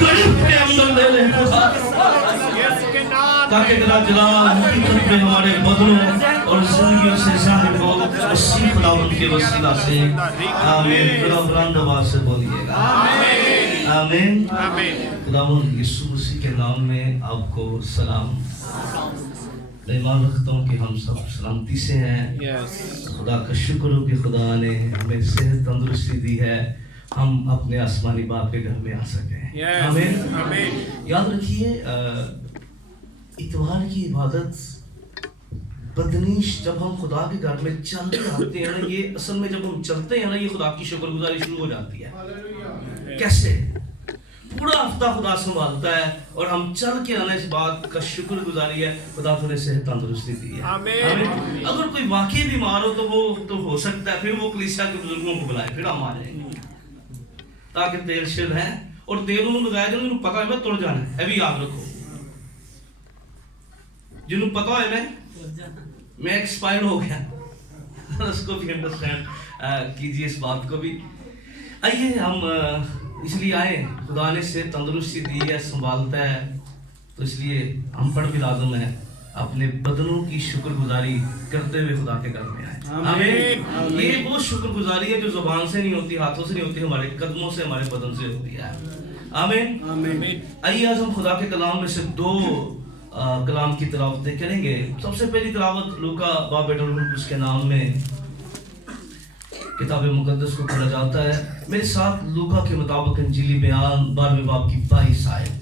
गरीब पे हम ले ले ताकि तेरा जलाल हकीकत में हमारे बदनों और जिंदगियों से ज़ाहिर हो उसी खुदावंद के वसीला से आमीन। खुदावंद आवाज़ से बोलिएगा आमीन आमीन। खुदावंद यीशु मसीह के नाम में आपको सलाम। मैं ईमान रखता हूँ कि हम सब सलामती से हैं। खुदा का शुक्र हो कि खुदा ने हमें सेहत तंदुरुस्ती दी है, हम अपने आसमानी बाप के घर में आ सके। आमीन आमीन। याद रखिए इतवार की इबादत बदनीश जब हम खुदा के घर में चलते आते हैं ना, ये असल में जब हम चलते हैं ना, ये खुदा की शुक्रगुजारी शुरू हो जाती है। कैसे? पूरा हफ्ता खुदा संभालता है और हम चल के आने से बाद का शुक्रगुजारी है, खुदा तुमने सेहत तंदुरुस्ती दी है। आमीन। अगर कोई वाकई बीमार हो तो वो तो हो सकता है, फिर वो कलीसिया के बुजुर्गों को बुलाए, फिर हम आ जाएंगे ताकि तेल शिल है और तेल उन्होंने लगाया जिन्होंने पता है मैं तुड़ जाना है, अभी याद रखो। जिन्होंने पता है मैं एक्सपायर हो गया उसको भी अंडरस्टैंड कीजिए इस बात को भी। आइए हम इसलिए आए, खुदा ने से तंदुरुस्ती दी है, संभालता है, तो इसलिए हम पर भी लाजम है अपने बदनों की शुक्रगुजारी करते हुए खुदा के घर में आए। आमीन। ये वो शुक्रगुजारी है जो जुबान से नहीं होती, हाथों से नहीं होती, हमारे कदमों से, हमारे बदन से होती है। आमीन आमीन। आइए आज हम खुदा के कलाम में से दो कलाम की तिलावतें करेंगे। सबसे पहली तिलावत लूका बाब उसके नाम में किताब मुकद्दस को पढ़ा जाता है। मेरे साथ लूका के मुताबिक इंजीली बयान 12वें बाब की 22 आयत।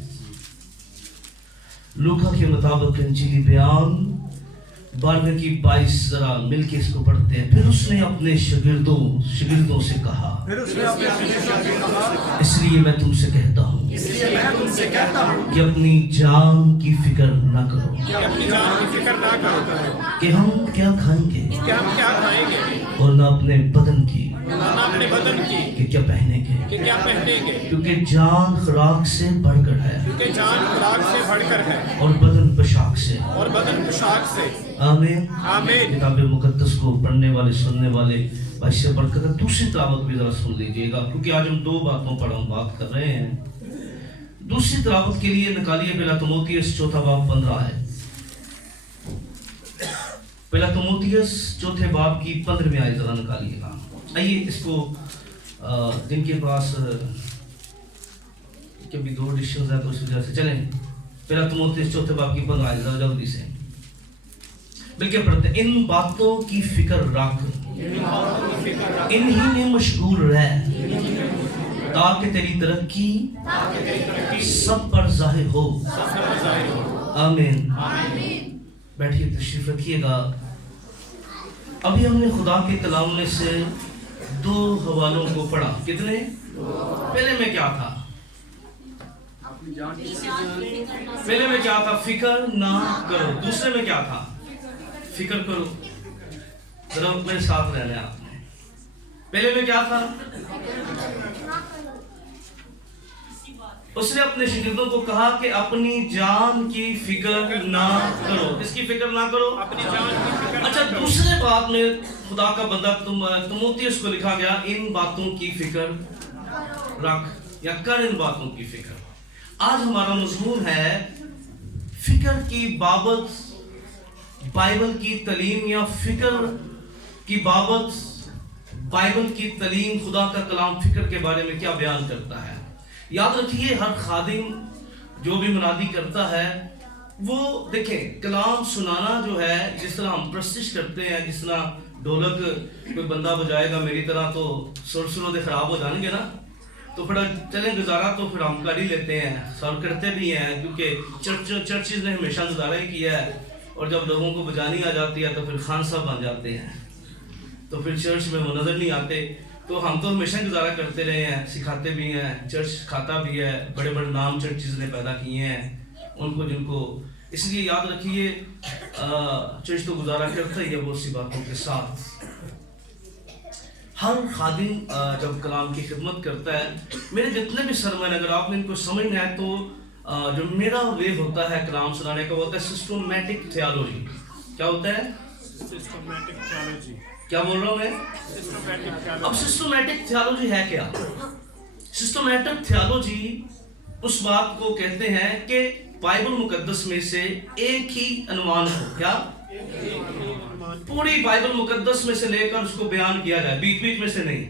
लूका के मुताबिक इंजीली बयान 12वें की 22 जरा मिलके इसको पढ़ते हैं। फिर उसने अपने शागिर्दों से कहा, इसलिए मैं तुमसे कहता हूँ कि अपनी जान की फिक्र ना करो कि हम क्या खाएंगे और ना अपने बदन की कि क्या पहनेंगे, क्योंकि जान खुराक से बढ़कर है और बदन पोशाक से। आमीन आमीन। किताब मुकद्दस को पढ़ने वाले सुनने वाले भाई से बढ़कर दूसरी तिलावत भी जरा सुन लीजिएगा, क्योंकि आज हम दो बातों पर हम बात कर रहे हैं। दूसरी तिलावत के लिए निकालिए पहला तीमुथियुस 4 बाब 15 है। पहला तीमुथियुस 4 बाब की 15वीं आयत जरा निकालिएगा। आइए इसको जिनके पास कभी दो डिक्शनरी है तो उस वजह से चलें। पहला तीमुथियुस 4 बाब की 15 आयत जरा जल्दी से मिलके पढ़ते। इन बातों की फिक्र रख, इन्हीं में मशगूल रह, ताकि तेरी तरक्की सब पर जाहिर हो। आमीन। बैठिए, तशरीफ रखिएगा। अभी हमने खुदा के कलाम में से दो हवालों को पढ़ा। कितने? पहले में क्या था? पहले में क्या था? फिक्र ना करो। दूसरे में क्या था? फिक्र करो। जरा मेरे साथ रहना है आपने। पहले में क्या था? उसने अपने शागिर्दों को कहा कि अपनी जान की फिक्र ना करो। किसकी फिक्र ना करो? अपनी जान की फिक्र। अच्छा, दूसरे बात में खुदा का बंदा तीमुथियुस को लिखा गया, इन बातों की फिक्र रख या कर इन बातों की फिक्र। आज हमारा मजमून है फिक्र की बाबत बाइबल की तालीम या फिक्र की बाबत बाइबल की तालीम। खुदा का कलाम फिक्र के बारे में क्या बयान करता है। याद रखिए, हर खादिम जो भी मुनादी करता है वो देखें, कलाम सुनाना जो है, जिस तरह हम प्रस्तिश करते हैं, जिस तरह ढोलक कोई बंदा बजाएगा मेरी तरह तो सुर सुरों खराब हो जाएंगे ना, तो फिर चलें गुजारा तो फिर हम कर ही लेते हैं, सर करते भी हैं, क्योंकि चर्चिज ने हमेशा गुजारा ही किया है। और जब लोगों को बजानी आ जाती है तो फिर खान साहब बन जाते हैं, तो फिर चर्च में वो नज़र नहीं आते। तो हम तो हमेशा गुजारा करते रहे हैं, सिखाते भी हैं, चर्च खाता भी है, बड़े बड़े नाम चर्चिज ने पैदा किए हैं उनको जिनको। इसलिए याद रखिए, चर्च तो गुजारा करता ही है बहुत सी बातों के साथ। हर खादिम जब कलाम की खिदमत करता है, मेरे जितने भी सरमन अगर आपने इनको समझना है तो जो मेरा वे होता है कलाम सुनाने का, वो होता है सिस्टमैटिक थियोलॉजी। क्या होता है? Systematic theology. क्या बोल रहा हूँ मैं? अब सिस्टमैटिक थियोलॉजी है क्या? सिस्टमैटिक थियोलॉजी उस बात को कहते हैं कि बाइबल मुकद्दस में से एक ही अनुमान हो। क्या? पूरी बाइबल मुकद्दस में से लेकर उसको बयान किया जाए, बीच बीच में से नहीं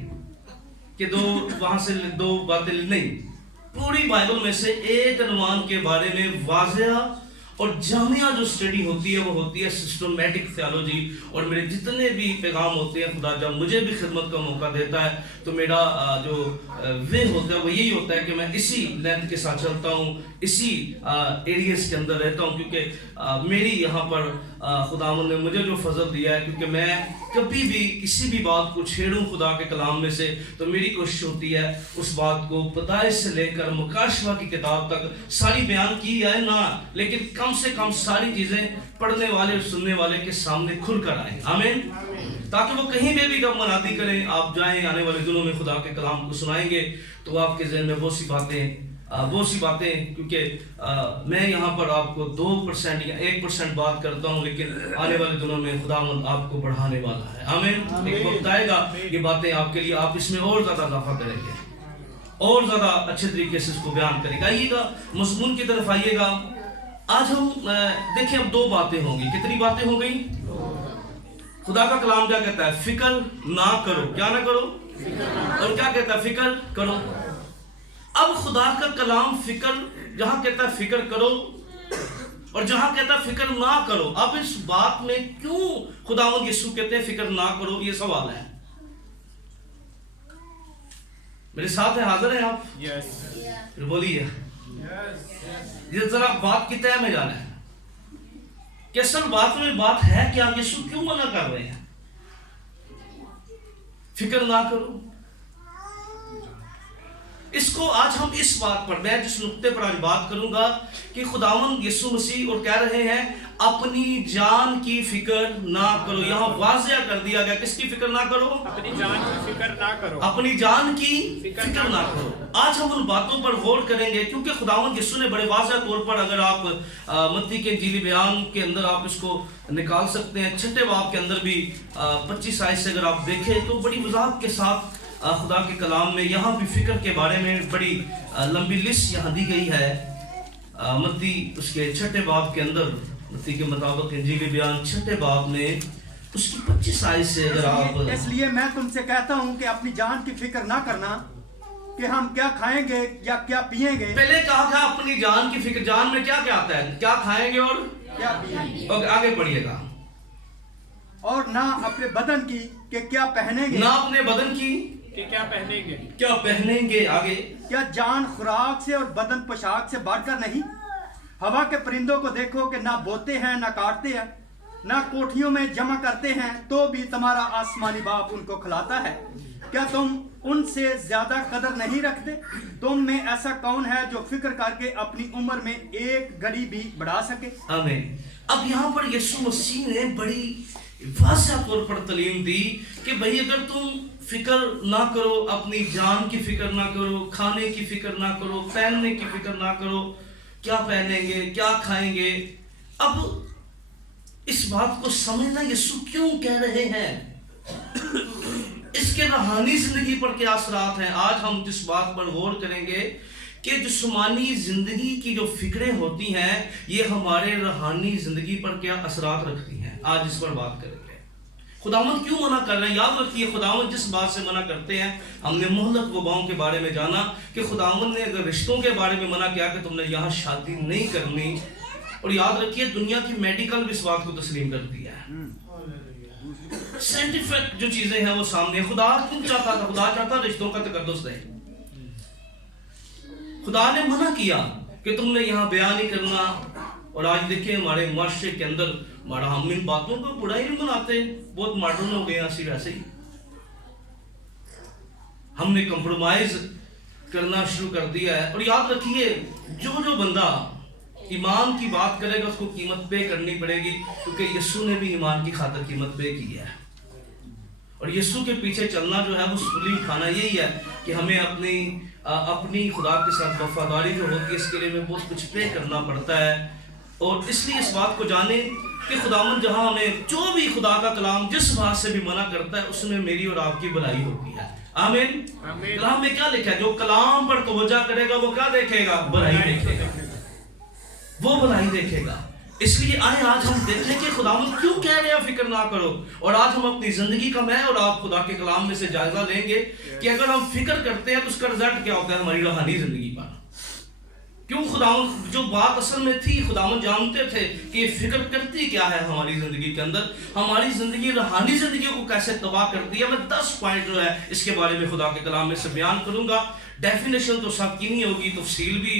कि दो वहां से दो बातें नहीं, पूरी बाइबल में से एक अनुमान के बारे में वाज़ेह और जामिया जो स्टडी होती है वो होती है सिस्टमैटिक थियोलॉजी। और मेरे जितने भी पैगाम होते हैं, खुदा जब मुझे भी खिदमत का मौका देता है तो मेरा जो वे होता है वो यही होता है कि मैं इसी लेंथ के साथ चलता हूँ, इसी एरियाज के अंदर रहता हूँ, क्योंकि मेरी यहाँ पर खुदावंद ने मुझे जो फजल दिया है, क्योंकि मैं कभी भी किसी भी बात को छेड़ूं खुदा के कलाम में से, तो मेरी कोशिश होती है उस बात को पैदाइश से लेकर मुकाशवा की किताब तक सारी बयान की जाए ना, लेकिन कम से कम सारी चीजें पढ़ने वाले और सुनने वाले के सामने खुल कर आए। आमीन। ताकि वो कहीं में भी जब मनादी करें, आप जाएं आने वाले दिनों में खुदा के कलाम को सुनाएंगे तो आपके ज़हन में बहुत सी बातें क्योंकि मैं यहाँ पर आपको 2% या 1% बात करता हूँ, लेकिन आने वाले दिनों में खुदावंद आपको बढ़ाने वाला है। आमीन। एक वक्त आएगा ये बातें आपके लिए, आप इसमें और ज़्यादा इजाफा करेंगे और ज़्यादा अच्छे तरीके से इसको बयान करेंगे। आइएगा मज़मून की तरफ आइएगा। आज हम देखिए अब 2 बातें होंगी। कितनी बातें हो गई? खुदा का कलाम क्या कहता है? फिक्र ना करो। क्या ना करो? और क्या कहता है? फिक्र करो। अब खुदा का कलाम फिक्र जहां कहता है फिक्र करो और जहां कहता है फिक्र ना करो, अब इस बात में क्यों खुदावंद यीशु कहते हैं फिक्र ना करो? ये सवाल है। मेरे साथ है, हाजिर हैं आप? फिर बोलिए। ये जरा बात की तय में जाना है कि असल बात में बात है क्या, यीशु क्यों मना कर रहे हैं फिक्र ना करो? इसको आज हम इस बात पर, मैं जिस नुक्ते पर आज बात करूंगा कि खुदावंद यीशु मसीह और कह रहे हैं अपनी जान की फिक्र ना करो। यहाँ वाज़ेह कर दिया गया, किसकी फिक्र ना करो? अपनी जान की फिक्र ना करो। अपनी जान की फिक्र ना करो। आज हम उन बातों पर गौर करेंगे क्योंकि खुदावंद यीशु ने बड़े वाज़ेह तौर पर, अगर आप मत्ती के इंजीली बयान के अंदर आप इसको निकाल सकते हैं, 6 बाब के अंदर भी 25 आयत से अगर आप देखें तो बड़ी वजाहत के साथ खुदा के कलाम में यहाँ भी फिक्र के बारे में बड़ी लंबी लिस्ट यहाँ दी गई है। मत्ती उसके 6 बाब के अंदर, मत्ती के मुताबिक इंजीली बयान 6 बाब में उसकी 25 आयत से अगर आप, इसलिए मैं तुमसे कहता हूँ कि अपनी जान की फिक्र ना करना कि हम क्या खाएंगे या क्या पिएंगे। पहले कहा था अपनी जान की फिक्र। जान में क्या क्या आता है? क्या खाएंगे और क्या पिएंगे। और आगे पढ़िएगा। और ना अपने बदन की कि क्या पहनेंगे। ना अपने बदन की कि क्या पहनेंगे। क्या पहनेंगे। आगे, क्या जान खुराक से और बदन पोशाक से बढ़कर नहीं? हवा के परिंदों को देखो कि ना बोते हैं ना काटते हैं, ना कोठियों में जमा करते हैं, तो भी तुम्हारा आसमानी बाप उनको खिलाता है। क्या तुम उनसे ज्यादा कदर नहीं रखते? तुम में ऐसा कौन है जो फिक्र करके अपनी उम्र में एक घड़ी भी बढ़ा सके? आमीन। अब यहाँ पर यीशु मसीह ने बड़ी वाज़ेह तौर पर तालीम दी कि भाई अगर तुम फिक्र ना करो, अपनी जान की फिक्र ना करो, खाने की फिक्र ना करो, पहनने की फिक्र ना करो, क्या पहनेंगे क्या खाएंगे। अब इस बात को समझना यीशु क्यों कह रहे हैं, इसके रूहानी जिंदगी पर क्या असरात हैं। आज हम जिस बात पर गौर करेंगे कि जिस्मानी जिंदगी की जो फिक्रें होती हैं ये हमारे रूहानी जिंदगी पर क्या असरात रखती हैं, आज इस पर बात करेंगे। खुदावंद क्यों मना कर रहे हैं? याद रखिए, खुदावंद जिस बात से मना करते हैं, हमने मोहलत वबाओं के बारे में जाना कि खुदावंद ने अगर रिश्तों के बारे में मना किया कि तुमने यहाँ शादी नहीं करनी, और याद रखिए दुनिया की मेडिकल भी इस बात को तस्लीम करती है, साइंटिफिक जो चीजें हैं वो सामने। खुदा क्यों चाहता था? खुदा चाहता रिश्तों का तकद्दुस रहे। खुदा ने मना किया कि तुमने यहाँ बयान नहीं करना। और आज देखिए हमारे माशरे के अंदर हमारा, हम इन बातों को बुरा ही नहीं मनाते, बहुत मॉडर्न हो गए ऐसे वैसे ही। हमने कंप्रोमाइज करना शुरू कर दिया है। और याद रखिए जो बंदा ईमान की बात करेगा उसको कीमत पे करनी पड़ेगी, क्योंकि यीशु ने भी ईमान की खातिर कीमत पे की है। और यीशु के पीछे चलना जो है वो सूली खाना यही है कि हमें अपनी खुदा के साथ वफादारी जो होती है इसके लिए हमें बहुत कुछ पे करना पड़ता है। और इसलिए इस बात को जाने कि खुदावंद जहां हमें जो भी खुदा का कलाम जिस बात से भी मना करता है उसमें मेरी और आपकी भलाई होती है। आमीन। आमीन। कलाम में क्या लिखा है? जो कलाम पर तवज्जो करेगा वो क्या देखेगा? भलाई देखेगा, वो भलाई देखेगा। इसलिए आए आज हम देखें कि खुदावंद क्यों कह रहे हैं फिक्र ना करो। और आज हम अपनी जिंदगी का मैं और आप खुदा के कलाम में से जायजा लेंगे कि अगर हम फिक्र करते हैं तो उसका रिजल्ट क्या होता है हमारी रूहानी जिंदगी पर। क्यों? खुदावंद जो बात असल में थी, खुदावंद जानते थे कि फिक्र करती क्या है हमारी जिंदगी के अंदर, हमारी जिंदगी रूहानी जिंदगी को कैसे तबाह करती है। मैं 10 पॉइंट जो है इसके बारे में खुदा के कलाम में से बयान करूंगा। डेफिनेशन तो सबकी नहीं होगी, तफसील भी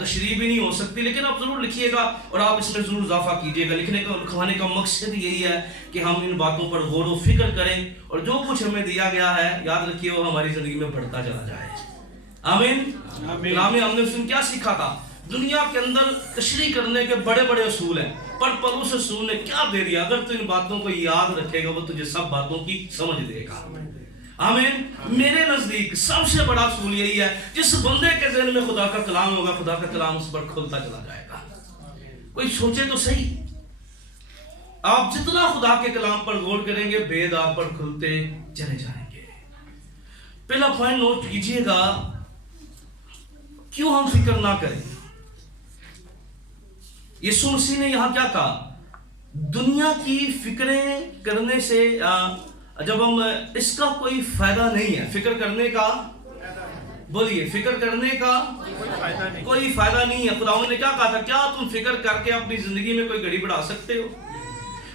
तशरीह भी नहीं हो सकती, लेकिन आप ज़रूर लिखिएगा और आप इसमें ज़रूर इजाफा कीजिएगा। लिखने का लिखवाने का मकसद यही है कि हम इन बातों पर गौर व फिक्र करें और जो कुछ हमें दिया गया है याद रखिए वो हमारी ज़िंदगी में बढ़ता चला जाए। आमीन। कलाम में हमने उसमें क्या सीखा था? दुनिया के अंदर तशरीह करने के बड़े बड़े असूल हैं, पर पौलुस रसूल ने क्या दे दिया? अगर तू इन बातों को याद रखेगा वो तुझे सब बातों की समझ देगा। आमीन। मेरे नजदीक सबसे बड़ा असूल यही है, जिस बंदे के ज़हन में खुदा का कलाम होगा खुदा का कलाम उस पर खुलता चला जाएगा। कोई सोचे तो सही, आप जितना खुदा के कलाम पर गौर करेंगे भेद आप पर खुलते चले जाएंगे। पहला पॉइंट नोट कीजिएगा, क्यों हम फिक्र ना करें। यीशु मसीह ने यहां क्या कहा? दुनिया की फिक्रें करने से जब हम इसका कोई फायदा नहीं है, फिक्र करने का, बोलिए फिक्र करने का कोई फायदा नहीं है। खुदावंद ने क्या कहा था? क्या तुम फिक्र करके अपनी जिंदगी में कोई घड़ी बढ़ा सकते हो?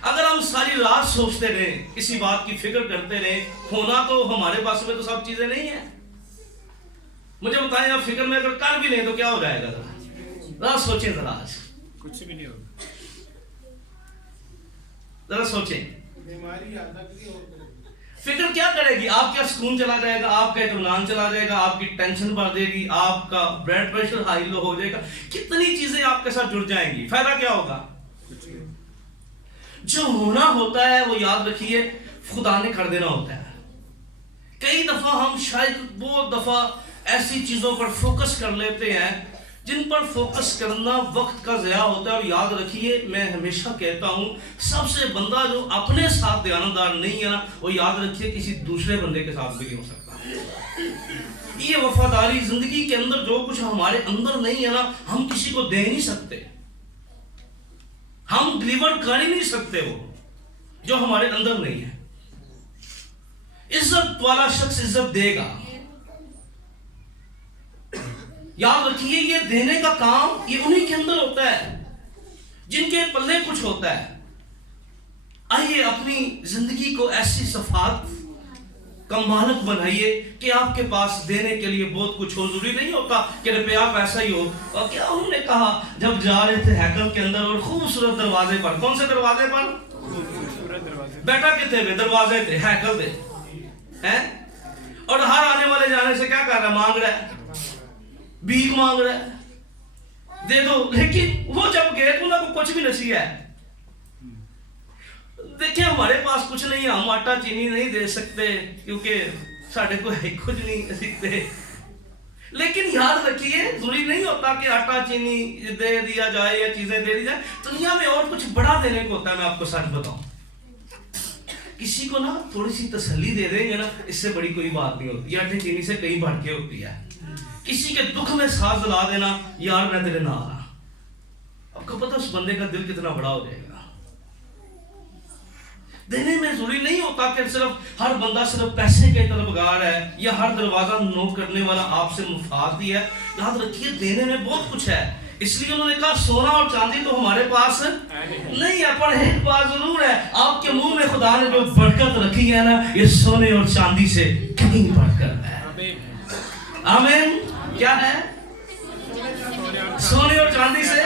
अगर हम सारी रात सोचते रहे, किसी बात की फिक्र करते रहे, होना तो हमारे पास में तो सब चीजें नहीं है। मुझे बताएं, आप फिक्र में अगर कर भी लें तो क्या हो जाएगा? जरा सोचें, जरा आज कुछ भी नहीं होगा। जरा सोचें, फिक्र क्या करेगी? आपका सुकून चला जाएगा, आपका इत्मीनान चला जाएगा, आपकी टेंशन बढ़ जाएगी, आपका ब्लड प्रेशर हाई लो हो जाएगा, कितनी चीजें आपके साथ जुड़ जाएंगी। फायदा क्या होगा? जो होना होता है वो याद रखिए खुदा ने कर देना होता है। कई दफा हम शायद बहुत दफा ऐसी चीजों पर फोकस कर लेते हैं जिन पर फोकस करना वक्त का ज़या होता है। और याद रखिए, मैं हमेशा कहता हूं, सबसे बंदा जो अपने साथ ध्यानदार नहीं है ना, वो याद रखिए किसी दूसरे बंदे के साथ भी नहीं हो सकता। ये वफादारी जिंदगी के अंदर जो कुछ हमारे अंदर नहीं है ना, हम किसी को दे नहीं सकते, हम डिलीवर कर ही नहीं सकते वो जो हमारे अंदर नहीं है। इज्जत वाला शख्स इज्जत देगा। याद रखिए, ये देने का काम ये उन्हीं के अंदर होता है जिनके पल्ले कुछ होता है। आइए अपनी जिंदगी को ऐसी सफात का मालक बनाइए कि आपके पास देने के लिए बहुत कुछ हो। जरूरी नहीं होता कि रुपया पैसा ही हो। और क्या उन्होंने कहा जब जा रहे थे हैकल के अंदर और खूबसूरत दरवाजे पर, कौन से दरवाजे पर? बेटा कितने थे? दरवाजे थे, हैकल थे, हैं? और हर आने वाले जाने से क्या कर रहा है? मांग रहा है, भीख मांग रहा है, दे दो। लेकिन वो जब गए तो उनको कुछ भी नसीब है। देखिए, हमारे पास कुछ नहीं है, हम आटा चीनी नहीं दे सकते क्योंकि साढ़े को है कुछ नहीं सीखते। लेकिन याद रखिए, जरूरी नहीं होता कि आटा चीनी दे दिया जाए या चीजें दे दी जाए। दुनिया में और कुछ बड़ा देने को होता है। मैं आपको सच बताऊं, किसी को ना थोड़ी सी तसल्ली दे देंगे ना, इससे बड़ी कोई बात नहीं होती। आटे चीनी से कहीं बढ़ के होती है। किसी के दुख में सांस दिला देना, यार मैं तेरे नाल आ, आपको पता उस बंदे का दिल कितना बड़ा हो जाएगा। देने में जरूरी नहीं होता कि सिर्फ हर बंदा सिर्फ पैसे के तलबगार है या हर दरवाजा नोक करने वाला आपसे मुफादी है। याद रखिए, देने में बहुत कुछ है। इसलिए उन्होंने कहा सोना और चांदी तो हमारे पास नहीं है, पर एक बात जरूर है, आपके मुंह में खुदा ने जो बरकत रखी है ना, ये सोने और चांदी से कहीं बढ़कर है। आमीन। क्या है? सोने और चांदी से।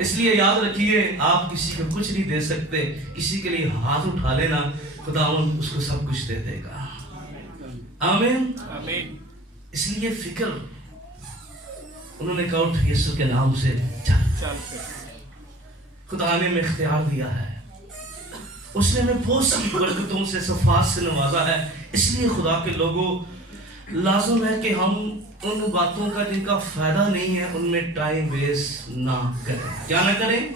इसलिए याद रखिए, आप किसी को कुछ नहीं दे सकते। किसी के लिए हाथ उठा लेना, खुदावंद उसको सब कुछ दे देगा। आमीन। इसलिए फिक्र, उन्होंने कहा उठ यीशु के नाम से चल। खुदा ने हमें इख्तियार दिया है, उसने हमें बहुत सी बरकतों से सफात से नवाजा है। इसलिए खुदा के लोगों, लाजम है कि हम उन बातों का जिनका फायदा नहीं है उनमें टाइम वेस्ट ना करें। क्या ना करें?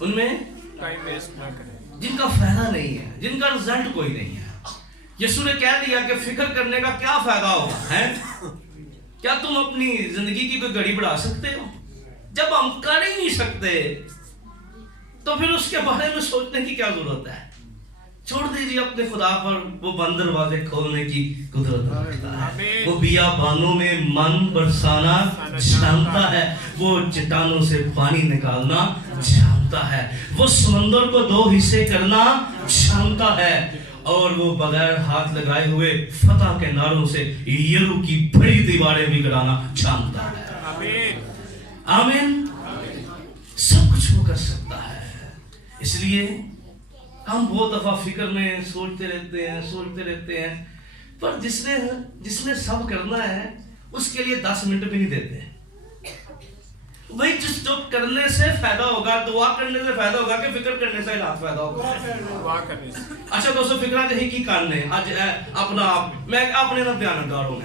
उनमें टाइम वेस्ट ना करें। जिनका फायदा नहीं है, जिनका रिजल्ट कोई नहीं है। یسوع نے کہہ دیا کہ فکر کرنے کا کیا فائدہ ہوگا ہے؟ کیا تم اپنی زندگی کی کوئی گھڑی بڑھا سکتے ہو؟ جب ہم کر ہی نہیں سکتے تو پھر اس کے بارے میں سوچنے کی کیا ضرورت ہے؟ چھوڑ دیجیے اپنے خدا پر، وہ بند دروازے کھولنے کی قدرت رکھتا ہے، وہ بیابانوں میں من برسانا جانتا ہے، وہ چٹانوں سے پانی نکالنا جانتا ہے، وہ سمندر کو 2 حصے کرنا جانتا ہے، اور وہ بغیر ہاتھ لگائے ہوئے فتح کے نعروں سے یرو کی بڑی دیواریں بھی گرانا جانتا ہے۔ آمین۔ سب کچھ وہ کر سکتا ہے۔ اس لیے ہم بہت دفعہ فکر میں سوچتے رہتے ہیں، پر جس نے سب کرنا ہے اس کے لیے 10 منٹ بھی نہیں دیتے۔ وہی جو کرنے سے فائدہ ہوگا، دعا کرنے سے فائدہ ہوگا کہ فکر کرنے سے فائدہ ہوگا؟ اچھا دوستو، فکرہ کہیں کی کرنے آج اپنا میں اپنے نہ بیانگار ہوں،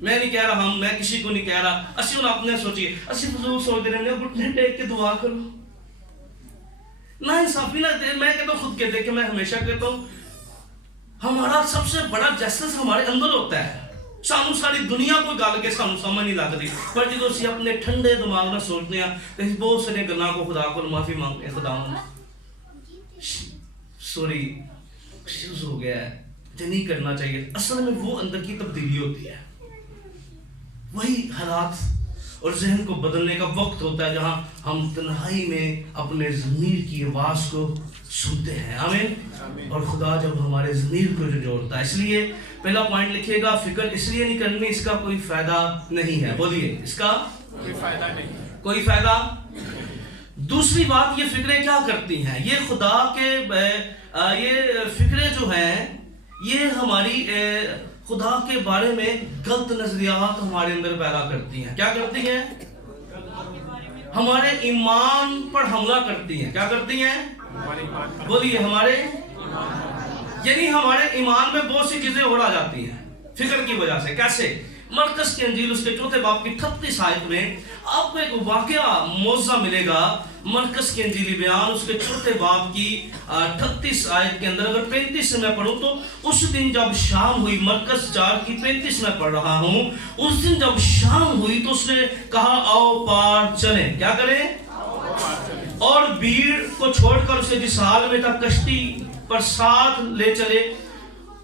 میں نہیں کہہ رہا، میں کسی کو نہیں کہہ رہا، اسی انہوں اپنے سوچیے، اسی فضول سوچ رہے ہیں گھٹنے ٹیک کے دعا کرو، نہ انصافی نہ دے۔ میں کہتا ہوں خود کے دے کہ میں ہمیشہ کہتا ہوں ہمارا سب سے بڑا جسٹس ہمارے اندر ہوتا ہے، سانو ساری دنیا کو گل کے سانو سمجھ نہیں لگتی، پر جدو اسی اپنے ٹھنڈے دماغ نہ سوچنے ہیں کہ بہت سارے گناہ کو خدا کو معافی مانگتے ہیں، خدا سوری ایکسکیوز ہو گیا ہے، یہ نہیں کرنا چاہیے۔ اصل میں وہ اندر کی تبدیلی ہوتی ہے، وہی حالات اور ذہن کو بدلنے کا وقت ہوتا ہے جہاں ہم تنہائی میں اپنے ضمیر کی آواز کو سنتے ہیں۔ آمین۔ اور خدا جب ہمارے ضمیر کو جو جوڑتا ہے، اس لیے پہلا پوائنٹ لکھیے گا، فکر اس لیے نہیں کرنی اس کا کوئی فائدہ نہیں ہے۔ بولیے، اس کا کوئی فائدہ نہیں، کوئی فائدہ۔ دوسری بات، یہ فکریں کیا کرتی ہیں؟ یہ خدا کے یہ فکریں جو ہیں یہ ہماری خدا کے بارے میں غلط نظریات ہمارے اندر پیدا کرتی ہیں۔ کیا کرتی ہیں؟ ہمارے ایمان پر حملہ کرتی ہیں۔ کیا کرتی ہیں؟ بولیے، ہمارے یعنی ہمارے ایمان میں بہت سی چیزیں اور آ جاتی ہیں فکر کی وجہ سے۔ کیسے؟ مرقس کی انجیل اس کے 4 باب کی 38 آیت میں آپ کو ایک واقعہ معجزہ ملے گا۔ مرقس کی انجیلی بیان اس کے 4 باب کی 38 آیت کے اندر، اگر 35 سے میں پڑھوں تو اس دن جب شام ہوئی، مرقس 4 کی 35 میں پڑھ رہا ہوں، اس دن جب شام ہوئی تو اس نے کہا آؤ پار چلیں۔ کیا کریں؟ اور بھیڑ کو چھوڑ کر اسے جس حال میں تھا کشتی پر ساتھ لے چلے،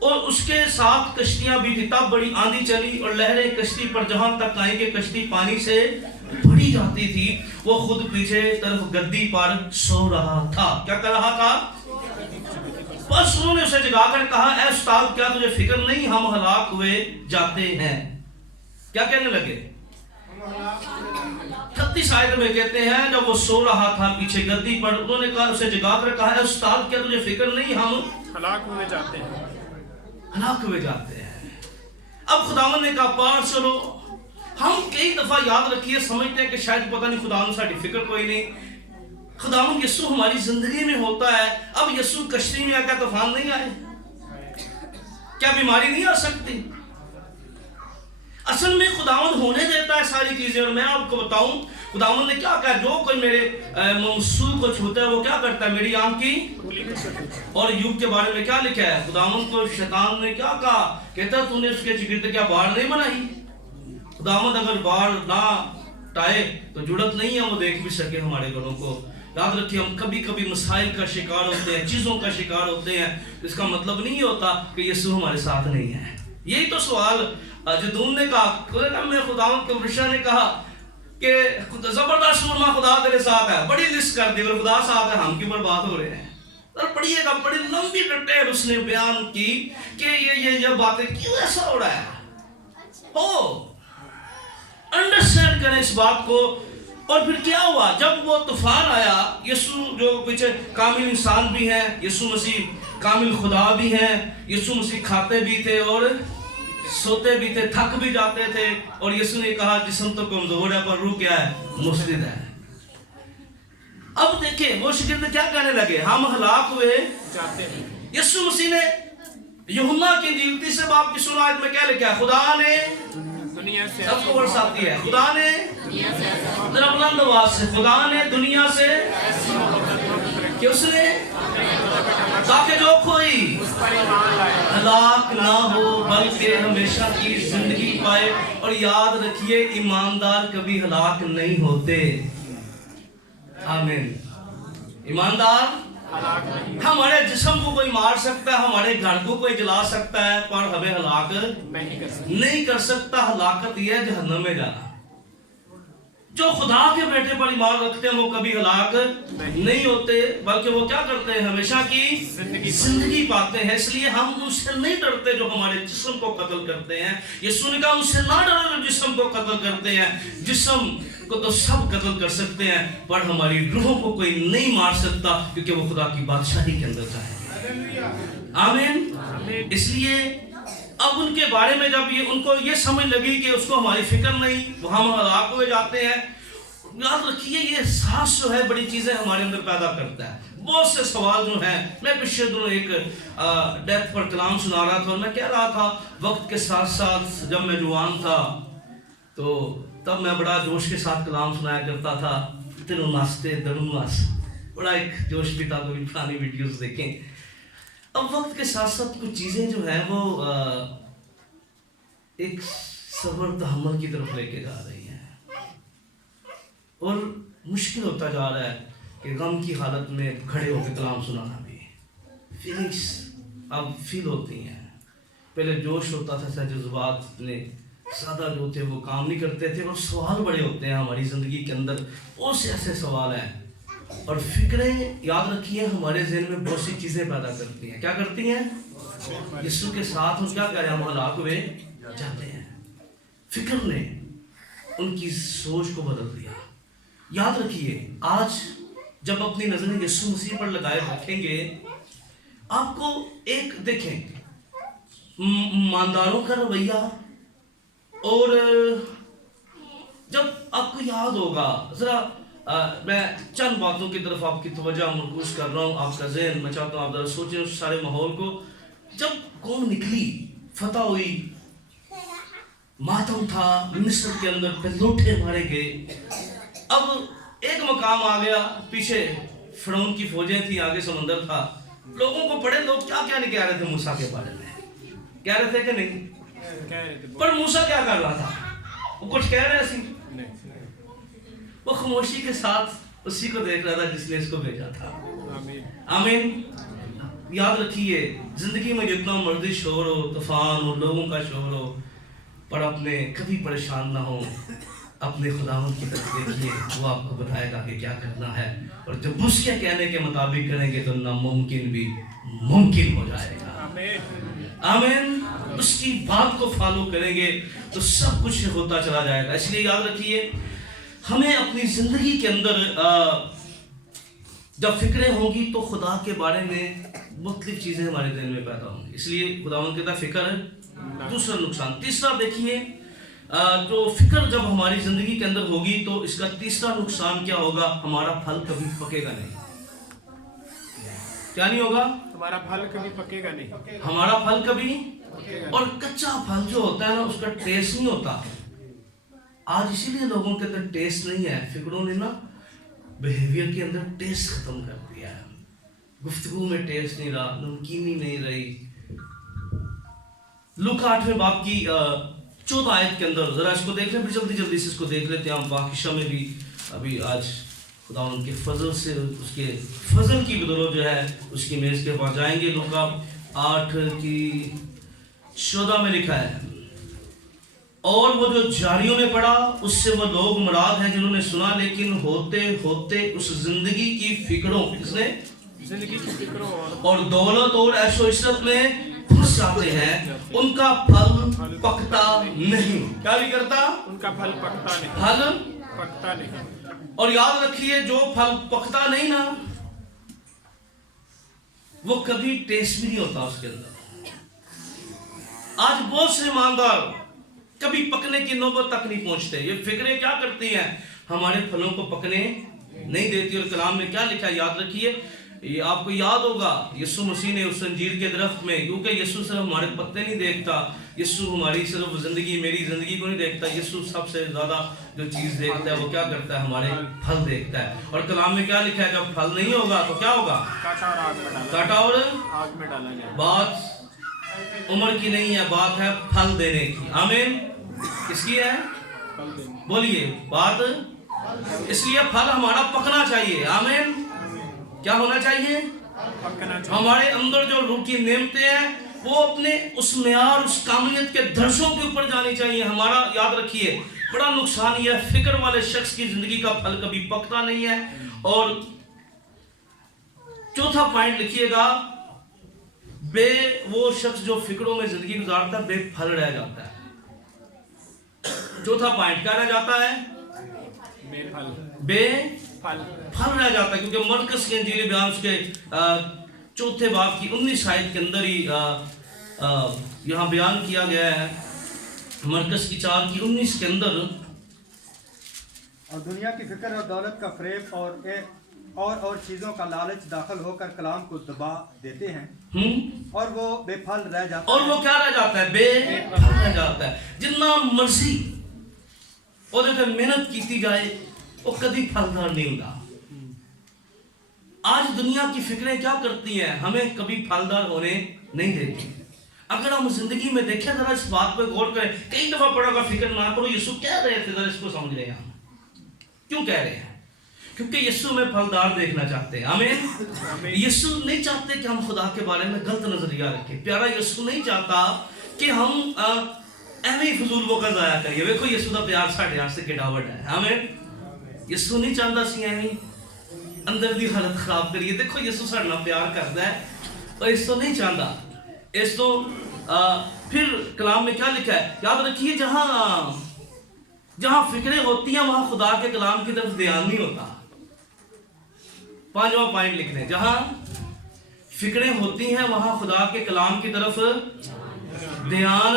اور اس کے ساتھ کشتیاں بھی تھی۔ تب بڑی آندھی چلی اور لہریں کشتی پر جہاں تک آئیں کہ کشتی پانی سے بھری جاتی تھی۔ وہ خود پیچھے طرف گدی پر سو رہا تھا۔ کیا کر رہا تھا؟ بس انہوں نے اسے جگا کر کہا اے استاد، کیا تجھے فکر نہیں ہم ہلاک ہوئے جاتے ہیں؟ کیا کہنے لگے؟ 36 آیت میں کہتے ہیں جب وہ سو رہا تھا پیچھے گدی پر، انہوں نے کہا اسے جگا کر کہا اے استاد، کیا تجھے فکر نہیں ہم ہلاک ہوئے جاتے ہیں؟ ہلاک ہوئے جاتے ہیں۔ اب خداوند نے کہا پار چلو۔ ہم کئی دفعہ یاد رکھیے سمجھتے ہیں کہ شاید پتہ نہیں خداوند ساڈی فکر کوئی نہیں۔ خداوند یسوع ہماری زندگی میں ہوتا ہے۔ اب یسوع کشتی میں آ کر طوفان نہیں آئے؟ کیا بیماری نہیں آ سکتی؟ اصل میں خداوند ہونے دیتا ہے ساری چیزیں، اور میں آپ کو بتاؤں خداوند نے کیا کہا، جو کوئی میرے ممسوح کو چھوتا ہے وہ کیا کرتا ہے؟ میری آنکھ کی۔ اور ایوب کے بارے میں کیا لکھا ہے؟ خداوند کو شیطان نے کیا کہا؟ کہتا تو نے اس کے چگرد کیا بار نہیں بنائی؟ خداوند اگر بار نہ ٹائے تو جڑت نہیں ہے وہ دیکھ بھی سکے ہمارے گھروں کو۔ یاد رکھیے ہم کبھی کبھی مسائل کا شکار ہوتے ہیں، چیزوں کا شکار ہوتے ہیں، اس کا مطلب نہیں ہوتا کہ یسوع ہمارے ساتھ نہیں ہے۔ یہی تو سوال جدون نے کہا، میں خداوند کے بشرا نے کہا کہ زبردست سورما خدا تیرے ساتھ ہے، بڑی لسٹ کر دی، اگر خدا ساتھ ہے ہم کیوں برباد ہو رہے ہیں؟ اور پڑھیے گا، بڑی لمبی ڈیٹیل اس نے بیان کی کہ یہ باتیں کیوں ایسا ہو رہا ہے۔ ہو انڈرسٹینڈ کریں اس بات کو۔ اور پھر کیا ہوا جب وہ طوفان آیا؟ یسوع جو پیچھے کامل انسان بھی ہیں، یسوع مسیح کامل خدا بھی ہیں، یسوع مسیح کھاتے بھی تھے اور سوتے بھی تھے، تھک بھی جاتے تھے، اور یسوع نے کہا جسم تو کمزور ہے پر روح کیا ہے؟ مستعد ہے۔ اب دیکھیں وہ شاگرد کیا کہنے لگے؟ ہم ہلاک ہوئے جاتے ہیں۔ یسوع مسیح نے یوحنا کی انجیل 3 باب کی 16 آیت میں کیا لکھا ہے؟ خدا نے دنیا سے سب کو برساتی ہے، خدا نے ذرا بلند آواز سے، خدا نے دنیا سے کہ اس نے تاکہ جو کوئی उस पर ईमान लाए, ہلاک نہ ہو بلکہ ہمیشہ کی زندگی پائے. اور یاد رکھیے ایماندار کبھی ہلاک نہیں ہوتے. آمین. ایماندار हलाक नहीं ہمارے جسم کو کوئی مار سکتا ہے, ہمارے گھر کو کوئی جلا سکتا ہے, پر ہمیں ہلاک नहीं कर सकते. نہیں کر سکتا. ہلاکت یہ ہے جہنم میں جانا. جو خدا کے بیٹے پر ایمان رکھتے ہیں وہ کبھی ہلاک نہیں ہوتے, بلکہ وہ کیا کرتے ہیں, ہمیشہ کی زندگی پاتے ہیں. اس لیے ہم ان سے نہیں ڈرتے جو ہمارے جسم کو قتل کرتے ہیں. یسوع نے کہا ان سے نہ ڈرو جو جسم کو قتل کرتے ہیں. جسم کو تو سب قتل کر سکتے ہیں, پر ہماری روحوں کو کوئی نہیں مار سکتا, کیونکہ وہ خدا کی بادشاہی کے اندر جائے. آمین. اس لیے اب ان کے بارے میں جب ان کو یہ سمجھ لگی کہ اس کو ہماری فکر نہیں, وہ ہم ہلاک ہوئے جاتے ہیں. یاد رکھیے یہ احساس جو ہے بڑی چیزیں ہمارے اندر پیدا کرتا ہے. بہت سے سوال جو ہیں, میں پچھلے دنوں ایک ڈیتھ پر کلام سنا رہا تھا, اور میں کہہ رہا تھا وقت کے ساتھ ساتھ جب میں جوان تھا تو تب میں بڑا جوش کے ساتھ کلام سنایا کرتا تھا. تنوں ناستے دروں ناس, بڑا ایک جوش بھی تھا. کوئی پرانی ویڈیوز دیکھیں. اب وقت کے ساتھ ساتھ کچھ چیزیں جو ہیں وہ ایک صبر تحمل کی طرف لے کے جا رہی ہیں, اور مشکل ہوتا جا رہا ہے کہ غم کی حالت میں کھڑے ہو کے کلام سنانا بھی. فیلنگس اب فیل ہوتی ہیں. پہلے جوش ہوتا تھا, جذبات اتنے سادہ جو تھے وہ کام نہیں کرتے تھے, اور سوال بڑے ہوتے ہیں ہماری زندگی کے اندر. بہت سے ایسے سوال ہیں, اور فکریں یاد رکھیے ہمارے ذہن میں بہت سی چیزیں پیدا کرتی ہیں. کیا کرتی ہیں؟ یسوع کے ساتھ ہم کیا کہہ رہے ہیں, ہم ہلاک ہوئے جاتے ہیں. فکر نے ان کی سوچ کو بدل دیا. یاد رکھیے آج جب اپنی نظریں یسوع مسیح پر لگائے رکھیں گے, آپ کو ایک دیکھیں ایمانداروں کا رویہ, اور جب آپ کو یاد ہوگا, ذرا میں چند باتوں کی طرف آپ کی توجہ مرکوز کر رہا ہوں, آپ کا ذہن میں چاہتا ہوں آپ ذرا سوچیں اس سارے ماحول کو. جب قوم نکلی, فتح ہوئی, ماتم تھا مصر کے اندر, پہ لوٹے مارے گئے. اب ایک مقام آ گیا, پیچھے فرعون کی فوجیں تھی, آگے سمندر تھا. لوگوں کو پڑھے لوگ کیا کیا نہیں کہہ رہے تھے موسیٰ کے بارے میں, کہہ رہے تھے کہ نہیں, پر موسیٰ کیا کر رہا تھا, وہ کچھ کہہ رہے سی, وہ خاموشی کے ساتھ اسی کو دیکھ رہا تھا جس نے اس کو بھیجا تھا. آمین. یاد رکھیے زندگی میں جتنا مرضی شور ہو, طوفان ہو, لوگوں کا شور ہو, پر اپنے کبھی پریشان نہ ہو. اپنے خداوند کی طرف دیکھیے, وہ آپ کو بتائے گا کہ کیا کرنا ہے, اور جب اس کے کہنے کے مطابق کریں گے تو ناممکن بھی ممکن ہو جائے گا. آمین. اس کی بات کو فالو کریں گے تو سب کچھ ہوتا چلا جائے گا. اس لیے یاد رکھیے ہمیں اپنی زندگی کے اندر جب فکریں ہوں گی تو خدا کے بارے میں مختلف چیزیں ہمارے ذہن میں پیدا ہوں گی. اس لیے خداوند کہتا ہے فکر ہے دوسرا نقصان. تیسرا دیکھیے, جو فکر جب ہماری زندگی کے اندر ہوگی تو اس کا تیسرا نقصان کیا ہوگا, ہمارا پھل کبھی پکے گا نہیں. کیا نہیں ہوگا, ہمارا پھل کبھی پکے گا نہیں. ہمارا پھل کبھی, اور کچا پھل جو ہوتا ہے نا اس کا ٹیسٹ نہیں ہوتا. آج اسی لیے لوگوں کے اندر ٹیسٹ نہیں ہے, فکروں نے نا بیہیویئر کے اندر ٹیسٹ ختم کر دیا ہے. گفتگو میں ٹیسٹ نہیں رہا, نمکینی نہیں رہی. لوکا 8ویں باب کی 14 آیت کے اندر ذرا اس کو دیکھ لیں, پھر جلدی سے اس کو دیکھ لیتے ہیں. ہم واقعہ میں بھی ابھی آج خدا ان کے فضل سے, اس کے فضل کی بدولت جو ہے اس کی میز کے پاس جائیں گے. لوکا 8 کی 14 میں لکھا ہے, اور وہ جو جاریوں نے پڑھا اس سے وہ لوگ مراد ہیں جنہوں نے سنا, لیکن ہوتے ہوتے اس زندگی کی فکروں, اس نے زندگی کی فکروں اور دولت اور عیش و عشرت میں پھنس جاتے ہیں, ان کا پھل پکتا نہیں. کیا نہیں کرتا, ان کا پھل پکتا نہیں. پھل پکتا نہیں. اور یاد رکھیے جو پھل پکتا نہیں نا وہ کبھی ٹیسٹ بھی نہیں ہوتا اس کے اندر. آج بہت سے ایماندار کبھی پکنے کی نوبت تک نہیں پہنچتے. یہ فکریں کیا کرتی ہیں, ہمارے پھلوں کو پکنے نہیں دیتی. اور کلام میں کیا لکھا ہے یاد رکھیے, یہ آپ کو یاد ہوگا یسوع مسیح نے اس انجیر کے درخت میں, کیونکہ یسوع صرف ہمارے پتے نہیں دیکھتا, यीशु हमारी सिर्फ जिंदगी, मेरी जिंदगी को नहीं देखता, यीशु सबसे ज्यादा जो चीज देखता है वो क्या करता है, हमारे फल देखता है। और कलाम में क्या लिखा है, जब फल नहीं होगा तो क्या होगा, काटा और आग में डाला, काटा और आग में डाला गया। बात उम्र की नहीं है, बात है फल देने की। आमीन। किसकी है, फल देंगे। बोलिए बात। इसलिए फल हमारा पकना चाहिए। आमीन। क्या होना चाहिए, पकना चाहिए। हमारे अंदर जो रूह की नेमतें हैं वो अपने उस मेयार, उस कामिलियत के दर्जों के ऊपर जानी चाहिए। हमारा याद रखिए, बड़ा नुकसान यह है, फिक्र वाले शख्स की जिंदगी का फल कभी पकता नहीं है। और चौथा पॉइंट लिखिएगा, वो शख्स जो फिक्रों में जिंदगी गुजारता है बेफल रह जाता है। चौथा पॉइंट क्या रह जाता है, बेफल, बेफल फल रह जाता है। क्योंकि मरकस के इंजीली बयान उसके चौथे बाब की 19 आयत के अंदर ही यहाँ बयान किया गया है, मरकस की 4 की 19 के अंदर। और दुनिया की फिक्र और दौलत का फरेब और चीजों का लालच दाखिल होकर कलाम को दबा देते हैं और वो बेफल रह जाता और है। वो क्या रह जाता है, बेफल रह जाता है। जितना मर्जी ਉਹਦੇ ਤੇ मेहनत की जाए वो कभी फलदार नहीं होगा। आज दुनिया की फिक्रें क्या करती हैं, हमें कभी फलदार होने नहीं देती। अगर हम जिंदगी में देखें, जरा इस बात पर गौर करें, कई दफा पढ़ा कर फिक्र ना करो, यीशु कह रहे थे, जरा इसको समझ रहे हैं हम क्यों कह रहे हैं, क्योंकि यीशु में फलदार देखना चाहते हैं। आमीन। यीशु नहीं चाहते कि हम खुदा के बारे में गलत नजरिया रखें। प्यारा यीशु नहीं चाहता कि हम ਐਵੇਂ ਹੀ ਫਜ਼ੂਲ ਵਕਤ ਜ਼ਾਇਆ ਕਰੀਏ। ਵੇਖੋ ਯਿਸੂ ਦਾ ਪਿਆਰ ਸਾਡੇ ਵਾਸਤੇ ਕਿੰਨਾ ਵੱਡਾ ਹੈ। ਆਮੀਨ। ਯਿਸੂ ਨਹੀਂ ਚਾਹੁੰਦਾ ਸੀ ਐਵੇਂ ਅੰਦਰ ਦੀ ਹਾਲਤ ਖਰਾਬ ਕਰੀਏ। ਦੇਖੋ ਯਿਸੂ ਸਾਡੇ ਨਾਲ ਪਿਆਰ ਕਰਦਾ ਹੈ और ਇਸ ਤੋਂ नहीं चाहता। इस तो फिर कलाम में क्या लिखा है, याद रखिए, जहां फिक्रें होती हैं वहां खुदा के कलाम की तरफ ध्यान नहीं होता। 5वां पॉइंट लिख लें, जहां फिक्रें होती हैं वहां खुदा के कलाम की तरफ ध्यान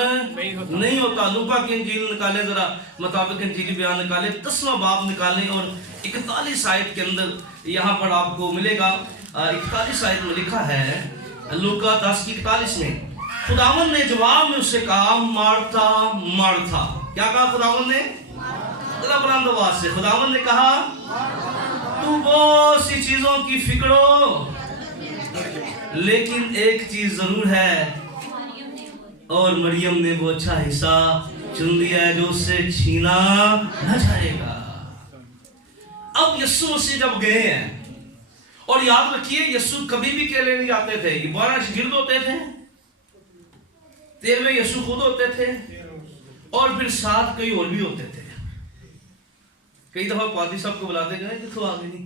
नहीं होता। लूका की इंजील निकाले, जरा मुताबिक इंजीली बयान निकाले, 10वां बाब निकालें और 41 आयत के अंदर यहाँ पर आपको मिलेगा। 41 आयत में लिखा है, लूका 10 की 41 में, खुदावन ने जवाब में उससे कहा, मार्था मार्था। क्या कहा खुदावन ने, बुलंद आवाज से खुदावन ने कहा, तू बहुत सी चीजों की फिक्रो, लेकिन एक चीज जरूर है, और मरियम ने वो अच्छा हिस्सा चुन लिया है जो उससे छीना न जाएगा। अब यीशु मसीह जब गए हैं, और याद रखिए यीशु कभी भी अकेले नहीं जाते थे, 12 शागिर्द होते थे, 13वें यीशु खुद होते थे, और फिर साथ कई और भी होते थे। कई दफा पादी साहब को बुलाते गए, देखो आगे नहीं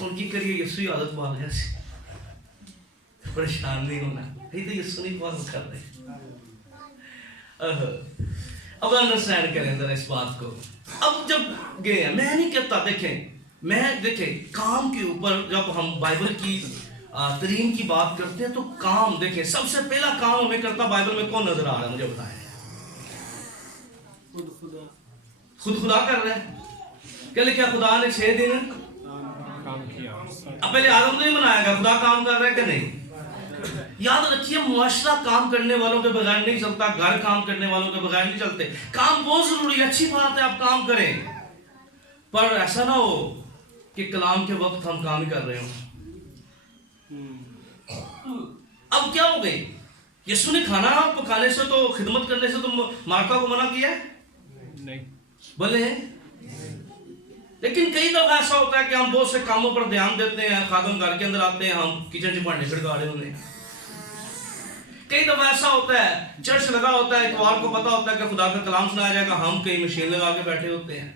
उनकी करिए यीशु की आदत बात है, परेशान नहीं होना, यही तो यीशु नहीं बात कर रहे। अब अंडरस्टैंड करें जरा इस बात को। अब जब गए, मैं नहीं कहता, देखें काम के ऊपर जब हम बाइबल की तरीन की बात करते हैं तो काम देखें, सबसे पहला काम हमें करता बाइबल में कौन नजर आ रहा है, मुझे बताएं। खुद खुदा कर रहे हैं। क्या लिखा, खुदा ने 6 दिन काम किया। अब पहले आदम ने बनाया गया, खुदा काम कर रहा है कि नहीं। याद रखिए, मुआशरा काम करने वालों के बगैर नहीं चलता, घर काम करने वालों के बगैर नहीं चलते। काम बहुत जरूरी है, अच्छी बात है, आप काम करें, पर ऐसा ना हो कि कलाम के वक्त हम काम ही कर रहे हो। अब क्या हो गई, यीशु ने खाना पकाने से तो, खिदमत करने से तो मार्था को मना किया नहीं, बोले। लेकिन कई दफा ऐसा होता है कि हम बहुत से कामों पर ध्यान देते हैं, खादम घर के अंदर आते हैं, हम किचन से भांडे खड़का रहे होंगे। कई दफा ऐसा होता है, चर्च लगा होता है, इतवार को पता होता है कि खुदा का कलाम सुनाया जाएगा, हम कहीं मशीन लगा के बैठे होते हैं।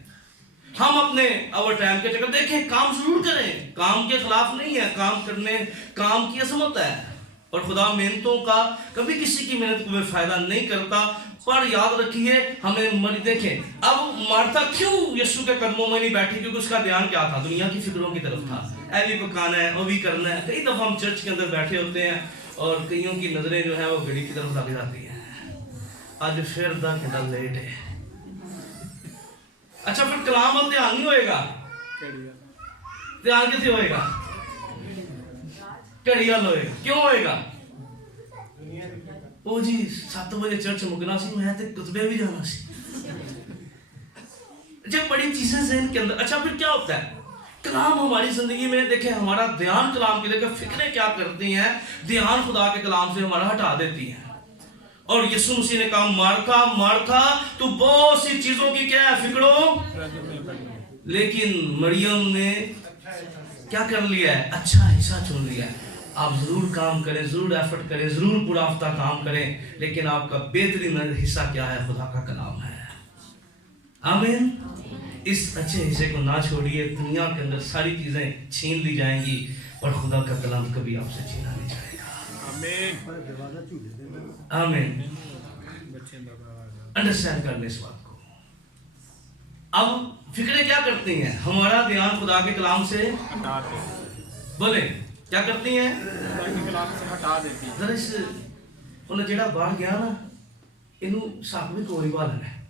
हम अपने ओवर टाइम के चक्कर, देखें काम जरूर करें, काम के खिलाफ नहीं है, काम करने, काम की अजमत है, और खुदा मेहनतों का कभी किसी की मेहनत को बेफायदा नहीं करता। पर याद रखिए, हमें मर देखें, अब मार्था क्यों यीशु के कदमों में नहीं बैठी, क्योंकि उसका ध्यान क्या था, दुनिया की फिक्रों की तरफ था। ऐ भी पकाना है, वो भी करना है। कई दफा हम चर्च के अंदर बैठे होते हैं और कईयों की नजरें जो है वो घड़ी की तरफ लग जाती है, आज फिर 10 घंटा लेट है। अच्छा, फिर कलाम अब ध्यान नहीं होएगा, ध्यान किसे होएगा, घड़ी वाल होएगा। क्यों होएगा, او جی 7 بجے چرچ مکنا سی میں تے خطبے بھی جانا سی. جب بڑی چیزیں ذہن کے اندر. اچھا پھر کیا ہوتا ہے کلام ہماری زندگی میں دیکھیں ہمارا دھیان کلام کی دیکھیں فکریں کیا کرتی ہیں دھیان خدا کے کلام سے ہمارا ہٹا دیتی ہیں. اور یسوع مسیح نے کہا مارتھا تو بہت سی چیزوں کی کیا ہے فکروں, لیکن مریم نے کیا کر لیا ہے اچھا حصہ چن لیا ہے. آپ ضرور کام کریں, ضرور ایفرٹ کریں, ضرور پورا ہفتہ کام کریں, لیکن آپ کا بہترین حصہ کیا ہے خدا کا کلام ہے. آمین. اس اچھے حصے کو نہ چھوڑیے. دنیا کے اندر ساری چیزیں چھین لی جائیں گی اور خدا کا کلام کبھی آپ سے چھینا نہیں جائے گا. آمین. انڈرسٹینڈ کرنے اس بات کو. اب فکریں کیا کرتی ہیں ہمارا دھیان خدا کے کلام سے بولیں کیا کرتی ہیں ذرا اس انہیں جڑا باہر گیا نا انہوں ساکھ بھی کوئی بالنا ہے.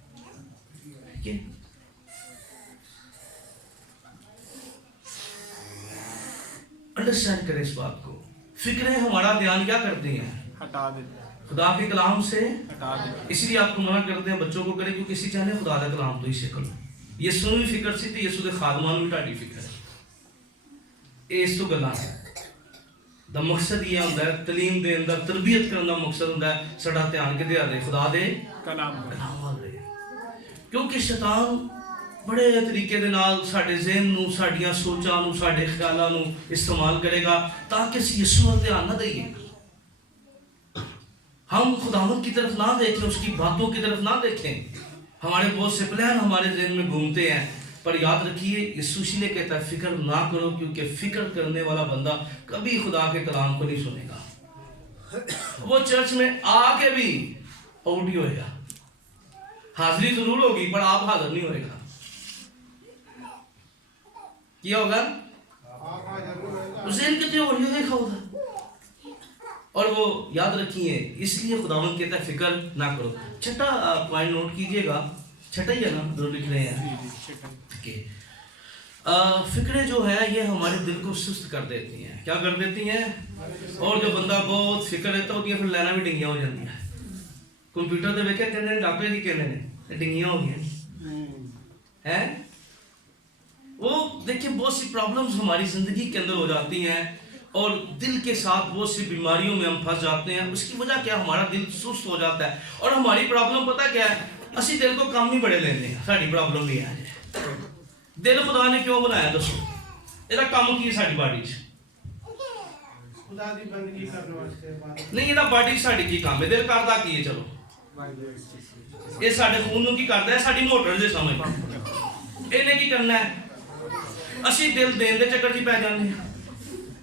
انڈرسٹینڈ کریں اس بات کو. فکریں ہمارا دھیان کیا کرتی ہیں ہٹا دیتے ہیں خدا کے کلام سے ہٹا دیتے ہیں. اس لیے آپ کو منع کرتے ہیں بچوں کو کریں کیونکہ اسی چاہنے خدا کا کلام تو اسے کرو. یسوع بھی فکر سی تھی, یسوع کے خادمان بھی ٹاڈی فکر ہے. اس تو گلاں دا مقصد یہ ہوتا ہے تعلیم دے اندر تربیت کرنے کا مقصد ہوتا ہے سڑا دھیان کے دے خدا دے کلام والے. کیونکہ شیطان بڑے طریقے دے نال ساڈے ذہن نو ساڈیاں سوچاں نو ساڈے خیالاں نو استعمال کرے گا تاکہ اسی یسوع پر دھیان نہ دئیے. ہم خداوند کی طرف نہ دیکھیں, اس کی باتوں کی طرف نہ دیکھیں. ہمارے بہت سے پلان ہمارے ذہن میں گھومتے ہیں, پر یاد رکھیے یسوع اس لیے کہتا ہے فکر نہ کرو کیونکہ فکر کرنے والا بندہ کبھی خدا کے کلام کو نہیں سنے گا. وہ چرچ میں آ کے بھی آؤٹ ہی ہوئے گا. حاضری ضرور ہوگی پر آپ حاضر نہیں ہوئے گا. کیا ہوگا ذہن کتنے اور یہ دیکھا ہوگا. اور وہ یاد رکھیے اس لیے خداوند کہتا ہے فکر نہ کرو. چھٹا پوائنٹ نوٹ کیجئے گا, چھٹا ہی ہے نا جو لکھ رہے ہیں. فکریں جو ہے یہ ہمارے دل کو سست کر دیتی ہیں. کیا کر دیتی ہیں؟ اور جو بندہ بہت فکر رہتا ہوتی ہے پھر لینا بھی ڈنگیاں ہو جاتی ہیں. کمپیوٹر دے ویکھے کہنے ہیں ڈاکٹر کی کہنے ہیں ڈنگیاں ہو گئی ہیں. وہ دیکھیں بہت سی پرابلمز ہماری زندگی کے اندر ہو جاتی ہیں اور دل کے ساتھ بہت سی بیماریوں میں ہم پھنس جاتے ہیں. اس کی وجہ کیا ہمارا دل سست ہو جاتا ہے. اور ہماری پرابلم پتہ کیا ہے اسی دل کو کم نہیں بڑے لینے ہیں. ساری پرابلم بھی ہے دل خدا نے کیوں بنایا دسو یہ کام کی ساری باڈی نہیں یہ باڈی ساری کی کام ہے. دل کرتا کی ہے چلو یہ سارے خون کی کرتا ہے ساری موٹر دے سمجھ انہیں کی کرنا ہے اسی دل دین دے چکر چ پی جانے ہیں.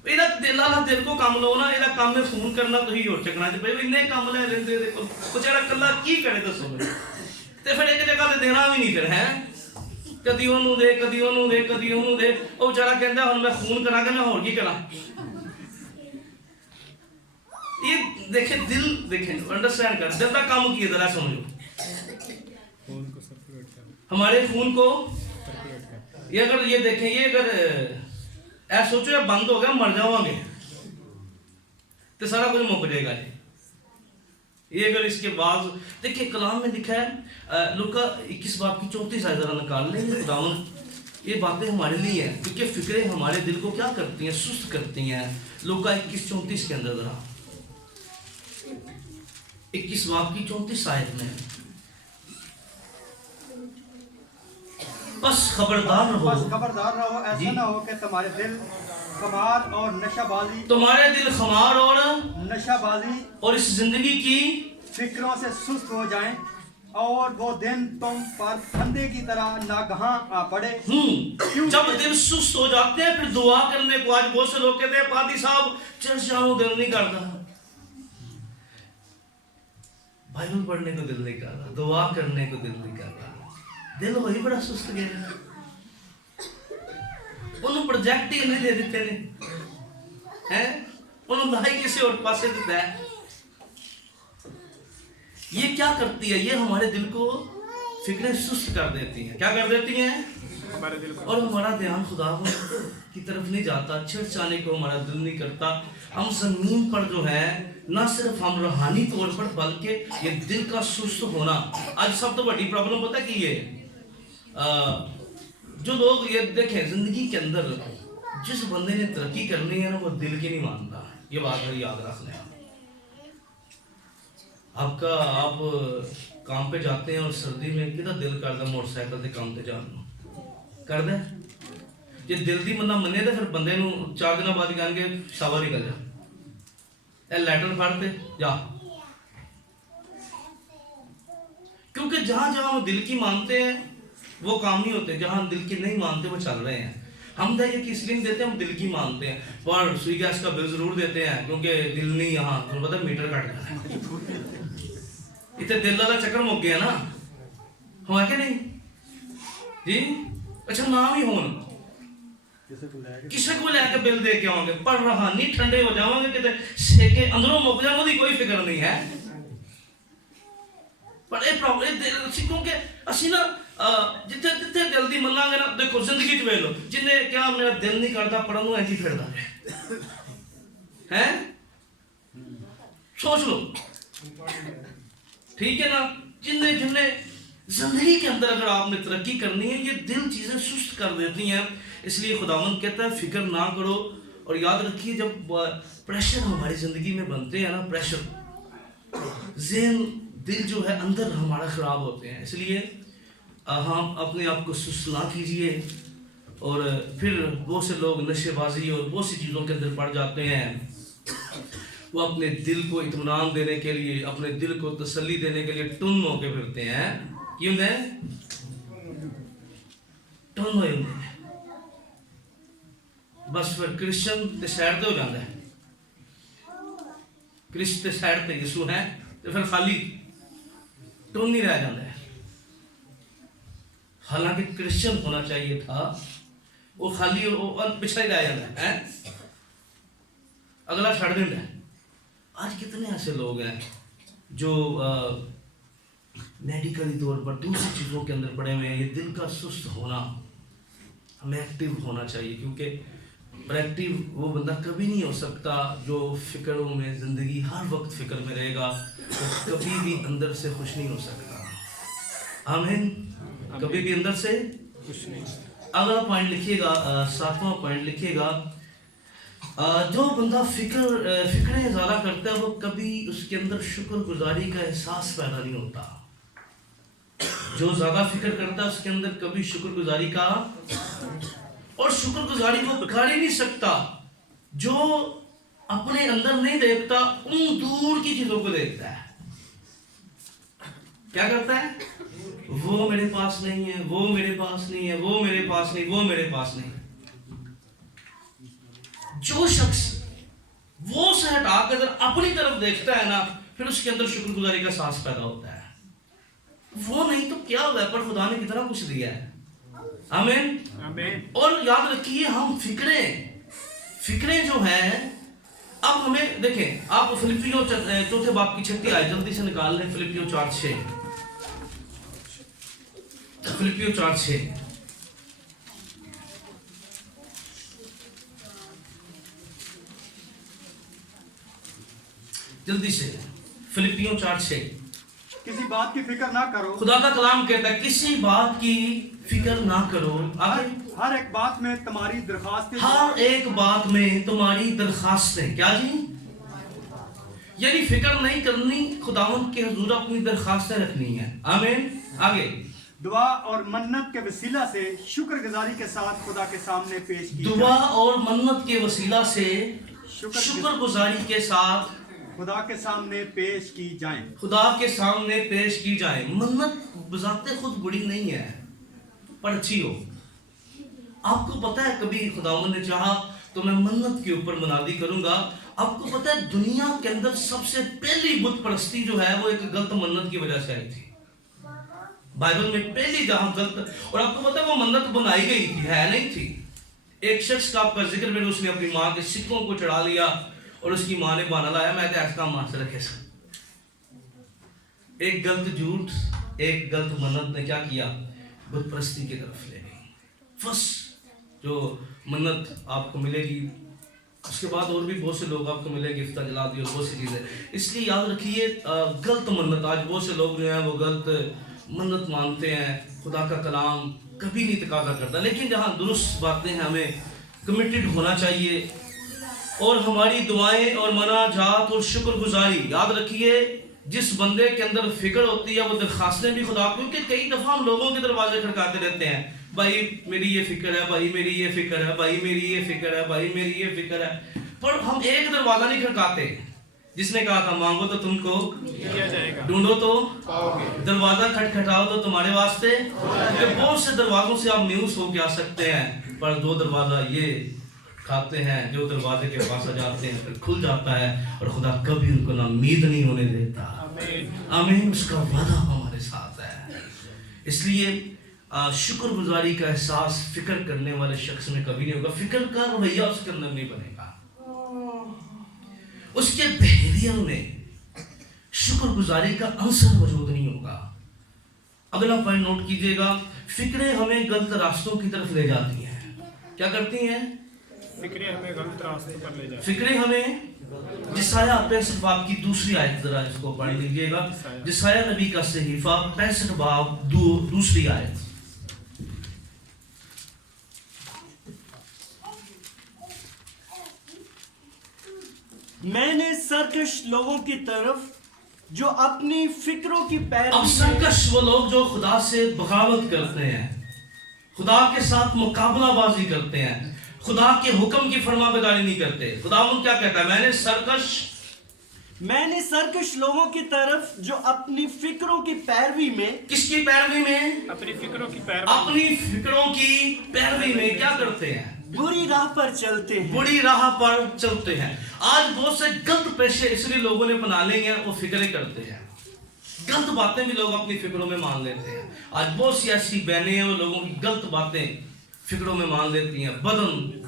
یہ دل والا دل کو کام لو نا یہ کام ہے فون کرنا تو ہی اور چکنا چاہیے انہیں کام لے لیندے بچارا کلا کی کرے دسو تے پھر ایک جگہ تے دینا بھی نہیں پھر ہے کدی انہوں دے کدی انہوں دے کدی انہوں دے وہ بچارا کہندا ہن میں فون کراں گا میں اور کی کراں. یہ دیکھیں دل دیکھیں انڈرسٹینڈ کر دل کا کام کی ہے ذرا سمجھو. ہمارے خون کو یہ اگر یہ دیکھیں یہ اگر اے سوچو یہ بند ہو گیا مر جاؤں گے تو سارا کچھ مک جائے گا. یہ اگر اس کے بعد دیکھیں کلام میں لکھا ہے لوکا 21 باب کی 34 آیت ذرا نکال لیں. خداوند یہ باتیں ہمارے لیے ہیں کیونکہ فکریں ہمارے دل کو کیا کرتی ہیں سست کرتی ہیں. لوکا 21:34 کے اندر ذرا 21 باب کی 34 آیت میں بس خبردار رہو ایسا نہ ہو کہ تمہارے دل خمار اور نشہ بازی تمہارے دل خمار اور نشہ بازی اور اس زندگی کی فکروں سے سست ہو جائیں اور وہ دن تم پر پھندے کی طرح ناگہاں آ پڑے. جب دل سست ہو جاتے ہیں پھر دعا کرنے کو آج بہت سے لوگ کہتے ہیں پادری صاحب چرچ جاؤں دل نہیں کرتا بائبل پڑھنے کو دل نہیں کرتا دعا کرنے کو دل نہیں کرتا. دل وہی بڑا سست گیا انہوں پروجیکٹ ہی نہیں دے دیتے ہیں انہوں نہ ہی کسی اور پاسے دیتا ہے. یہ کیا کرتی ہے یہ ہمارے دل کو فکریں سست کر دیتی ہیں. کیا کر دیتی ہیں हमारे दिल को और हमारा ध्यान खुदा की तरफ नहीं जाता, चर्च आने को हमारा दिल नहीं करता। हम जमीन पर जो है ना सिर्फ हम रूहानी तौर पर बल्कि ये दिल का सुस्त होना, आज सब तो बड़ी प्रॉब्लम पता की ये जो लोग ये देखें जिंदगी के अंदर जिस बंदे ने तरक्की करनी है ना वो दिल की नहीं मानता, ये बात मेरी याद रख लें। आपका आप काम पे जाते हैं और सर्दी में कितना दिल करता मोटरसाइकिल से काम पे जाने कर दे, जे दिल दी बंदा मने तो फिर बंदे नूं 4 दिन बाद कहेंगे शाबाश निकल जा, ए लैटर फड़ते जा, क्योंकि जहां जहां हम दिल की मानते हैं वो काम नहीं होते, जहां दिल की नहीं मानते वो चल रहे हैं। हम तो ये किस लिए नहीं देते, हम दिल की मानते हैं, पर सुई गैस का बिल जरूर देते हैं क्योंकि दिल नहीं, यहाँ तुम्हें पता मीटर कट जाना है, इतने दिल वाला चक्कर मुक गया ना, हुआ कि नहीं जी? अच्छा नाम ही होन किसी को लेके बिल दे के आओगे पर रूहानी ठंडे हो जाओगे कि सेके अंदरों मुक जाओ, उसकी कोई फिक्र नहीं है। पर ये प्रॉब्लम क्योंकि असी ना जिथे जिथे दिल दी मनांगे ना, देखो जिंदगी च वेख लो जिन्हें क्या मेरा दिल नहीं करता पढ़न नूं ऐसी फिरदा है, सोच लो ठीक है ना। जिन्हें जिन्हें जिंदगी के अंदर अगर आपने तरक्की करनी है ये दिल चीजें सुस्त कर देती हैं, इसलिए खुदावंद कहता है फिक्र ना करो। और याद रखिए जब प्रेशर हमारी जिंदगी में बनते हैं ना, प्रेशर ज़हन दिल जो है अंदर हमारा खराब होते हैं, इसलिए हम अपने आप को सुस्त ना कीजिए। और फिर बहुत से लोग नशेबाजी और बहुत सी चीज़ों के अंदर पड़ जाते हैं, वो अपने दिल को इत्मीनान देने के लिए, अपने दिल को तसल्ली देने के लिए टुन होके फिरते हैं, क्यों ने टुन होए होंगे, बस फिर क्रिश्चियन ते साइड ते हो जाता है, क्रिश्चियन ते साइड ते यीशु है तो फिर खाली टुन नहीं रह जाता है। हालांकि क्रिश्चियन होना चाहिए था, वो खाली वो पिछड़ा ही रह जाता है, अगला छड़ देता है। आज कितने ऐसे लोग हैं जो मेडिकली तौर पर दूसरी चीज़ों के अंदर पड़े हुए हैं। ये दिल का सुस्त होना, हमें एक्टिव होना चाहिए, क्योंकि एक्टिव वो बंदा कभी नहीं हो सकता जो फिक्रों में ज़िंदगी हर वक्त फिक्र में रहेगा, तो कभी भी अंदर से खुश नहीं हो सकता। आमीन, कभी भी अंदर से कुछ नहीं। अगला पॉइंट लिखिएगा, 7वां पॉइंट लिखिएगा, जो बंदा फिक्रें ज़्यादा करता है वो कभी उसके अंदर शुक्रगुजारी का एहसास पैदा नहीं होता। जो ज़्यादा फिक्र करता है उसके अंदर कभी शुक्रगुजारी का, और शुक्रगुजारी वो कर ही नहीं सकता जो अपने अंदर नहीं देखता, उन दूर की चीज़ों को देखता है। क्या करता है? वो मेरे पास नहीं है, वो मेरे पास नहीं है, वो मेरे पास नहीं, वो मेरे पास नहीं। जो शख्स वो से हटाकर अपनी तरफ देखता है ना, फिर उसके अंदर शुक्रगुजारी का एहसास पैदा होता है। वो नहीं तो क्या हुआ, पर खुदा ने कितना कुछ दिया है। आमीन, आमीन। और याद रखिए हम फिक्रें जो हैं, अब हमें देखें, आप फिलिपियों 4 बाब की 6 आयत जल्दी से निकाल लें। फिलिपियों 4:6, फिलिपियों 4:6। जल्दी से फिलिपियों 4:6। किसी बात की फिक्र ना करो, खुदा का कलाम कहता है किसी बात की फिक्र ना करो, हर एक बात में तुम्हारी दरखास्तें, हर एक बात में तुम्हारी दरखास्तें। क्या जी? यानी फिक्र नहीं करनी, खुदावंद के हुजूर अपनी दरखास्तें रखनी है। आमीन। आगे, दुआ और मन्नत के वसीला से शुक्रगुजारी के साथ खुदा के सामने पेश की दुआ और मन्नत के वसीला से शुक्र शुक्रगुजारी के साथ खुदा के सामने पेश की जाएं। खुदा के सामने पेश की जाए। मन्नत बजाते खुद बुरी नहीं है, पर अच्छी हो। आपको पता है कभी खुदावंद ने चाहा तो मैं मन्नत के ऊपर मुनादी करूंगा। आपको पता है दुनिया के अंदर सबसे पहली बुत परस्ती जो है वो एक गलत मन्नत की वजह से आई थी। बाइबल में पहली जहां गलत, और आपको पता है वो मन्नत बनाई गई थी, है नहीं थी। एक शख्स का आपका जिक्र में उसने अपनी माँ के सिक्कों को चढ़ा लिया और उसकी माँ ने बहाना लाया, मैं तो ऐसा माँ से रखे सर। एक गलत झूठ, एक गलत मन्नत ने क्या किया? बुत परस्ती की तरफ ले गई। فرسٹ جو منت آپ کو ملے گی، اس کے بعد اور بھی بہت سے لوگ آپ کو ملے گی، افتتاح جلا دی اور بہت سی چیزیں. اس لیے یاد رکھیے غلط منت، آج بہت سے لوگ جو ہیں وہ غلط منت مانتے ہیں. خدا کا کلام کبھی نہیں تقاضا کرتا، لیکن جہاں درست باتیں ہیں ہمیں کمیٹڈ ہونا چاہیے. اور ہماری دعائیں اور مناجات اور شکر گزاری، یاد رکھیے جس بندے کے اندر فکر ہوتی ہے وہ درخواستیں بھی خدا، کیونکہ کئی دفعہ ہم لوگوں کے دروازے کھٹکاتے رہتے ہیں، بھائی میری یہ فکر ہے، بھائی میری یہ فکر ہے، بھائی میری یہ فکر ہے، بھائی میری یہ فکر ہے، پر ہم ایک دروازہ نہیں کھٹکاتے جس نے کہا تھا مانگو تو تم کو دیا جائے گا، ڈھونڈو تو پاؤ گے، دروازہ کھٹکھٹاؤ تو تمہارے واسطے. کہ بہت سے دروازوں سے آپ میوس ہو کے آ سکتے ہیں، پر دو دروازہ یہ کھاتے ہیں جو دروازے کے پاس آ جاتے ہیں پھر کھل جاتا ہے، اور خدا کبھی ان کو ناامید نہیں ہونے دیتا. آمین. اس کا وعدہ ہمارے ساتھ ہے. اس لیے شکر گزاری کا احساس فکر کرنے والے شخص میں کبھی نہیں ہوگا. فکر کا رویہ اس کے اندر نہیں بنے گا، اس کے بیہیویئر میں شکر گزاری کا عنصر موجود نہیں ہوگا. اگلا پوائنٹ نوٹ کیجئے گا، فکریں ہمیں غلط راستوں کی طرف لے جاتی ہیں. کیا کرتی ہیں؟ فکریں ہمیں غلط راستے پر لے جاتی فکریں ہمیں، جسایہ 65 باب کی دوسری آیت ذرا اس کو پڑھ لیجئے گا. جسایہ نبی کا صحیفہ 65 باب دوسری آیت. میں نے سرکش لوگوں کی طرف جو اپنی فکروں کی اب پیروی سرکش وہ لوگ جو خدا سے بغاوت کرتے ہیں، خدا کے ساتھ مقابلہ بازی کرتے ہیں، خدا کے حکم کی فرما برداری نہیں کرتے. خداوند کیا کہتا ہے؟ میں نے سرکش لوگوں کی طرف جو اپنی فکروں کی پیروی میں، کس کی پیروی میں؟ اپنی فکروں کی پیروی، اپنی فکروں کی پیروی میں کیا کرتے ہیں؟ بری راہ پر چلتے ہیں. بری راہ پر چلتے ہیں. آج بہت سے غلط پیشے اس لیے لوگوں نے بنا لے ہیں، وہ فکریں کرتے ہیں. غلط باتیں بھی لوگ اپنی فکروں میں مان لیتے ہیں. آج بہت سی ایسی بہنیں ہیں وہ لوگوں کی غلط باتیں فکروں میں مان لیتی ہیں. بدن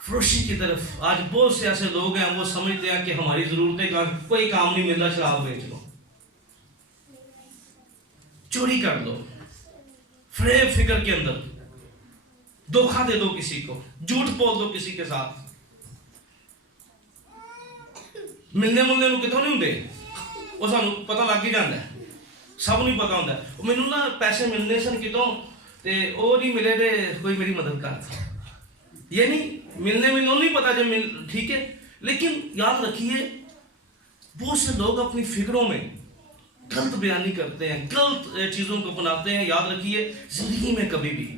فروشی کی طرف آج بہت سے ایسے لوگ ہیں، وہ سمجھتے ہیں کہ ہماری ضرورتیں کا کوئی کام نہیں ملتا، شراب بیچ لو، چوری کر دو، فریب فکر کے اندر دھوکہ دے دو کسی کو، جھوٹ بول دو کسی کے ساتھ. ملنے ملنے کو کتوں نہیں ہوں، وہ سانو پتہ لگ ہی جاتا ہے، سب نہیں پتا ہوتا ہے. مینوں نا پیسے ملنے سن کتوں تے وہ نہیں ملے تے کوئی میری مدد کرتا، یہ نہیں ملنے میں نہیں پتا جب ٹھیک ہے. لیکن یاد رکھیے بہت سے لوگ اپنی فکروں میں غلط بیانی کرتے ہیں، غلط چیزوں کو اپناتے ہیں. یاد رکھیے زندگی میں کبھی بھی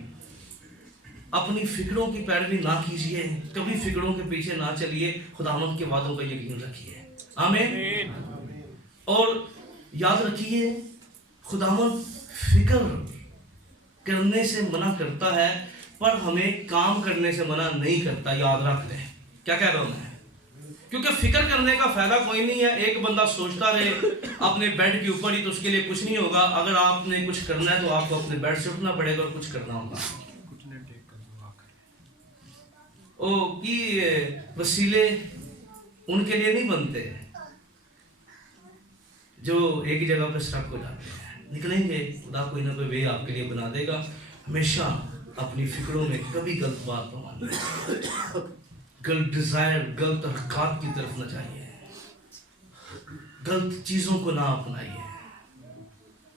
اپنی فکروں کی پیروی نہ کیجیے، کبھی فکروں کے پیچھے نہ چلیے. خداوند کے وعدوں کا یقین رکھیے. آمین. اور یاد رکھیے خداوند فکر کرنے سے منع کرتا ہے، پر ہمیں کام کرنے سے منع نہیں کرتا. یاد رکھ لیں کیا کہہ رہا ہوں میں، کیونکہ فکر کرنے کا فائدہ کوئی نہیں ہے. ایک بندہ سوچتا رہے اپنے بیڈ کے اوپر ہی تو اس کے لیے کچھ نہیں ہوگا. اگر آپ نے کچھ کرنا ہے تو آپ کو اپنے بیڈ سے اٹھنا پڑے گا اور کچھ کرنا ہوگا. کی وسیلے ان کے لیے نہیں بنتے جو ایک ہی جگہ پہ سٹک ہو جاتے ہیں. نکلیں گے، خدا کوئی نہ کوئی وے آپ کے لیے بنا دے گا. ہمیشہ اپنی فکروں میں کبھی غلط بات نہ مانیے، غلط ڈیزائر، غلط حرکات کی طرف نہ جائیے، غلط چیزوں کو نہ اپنائیے.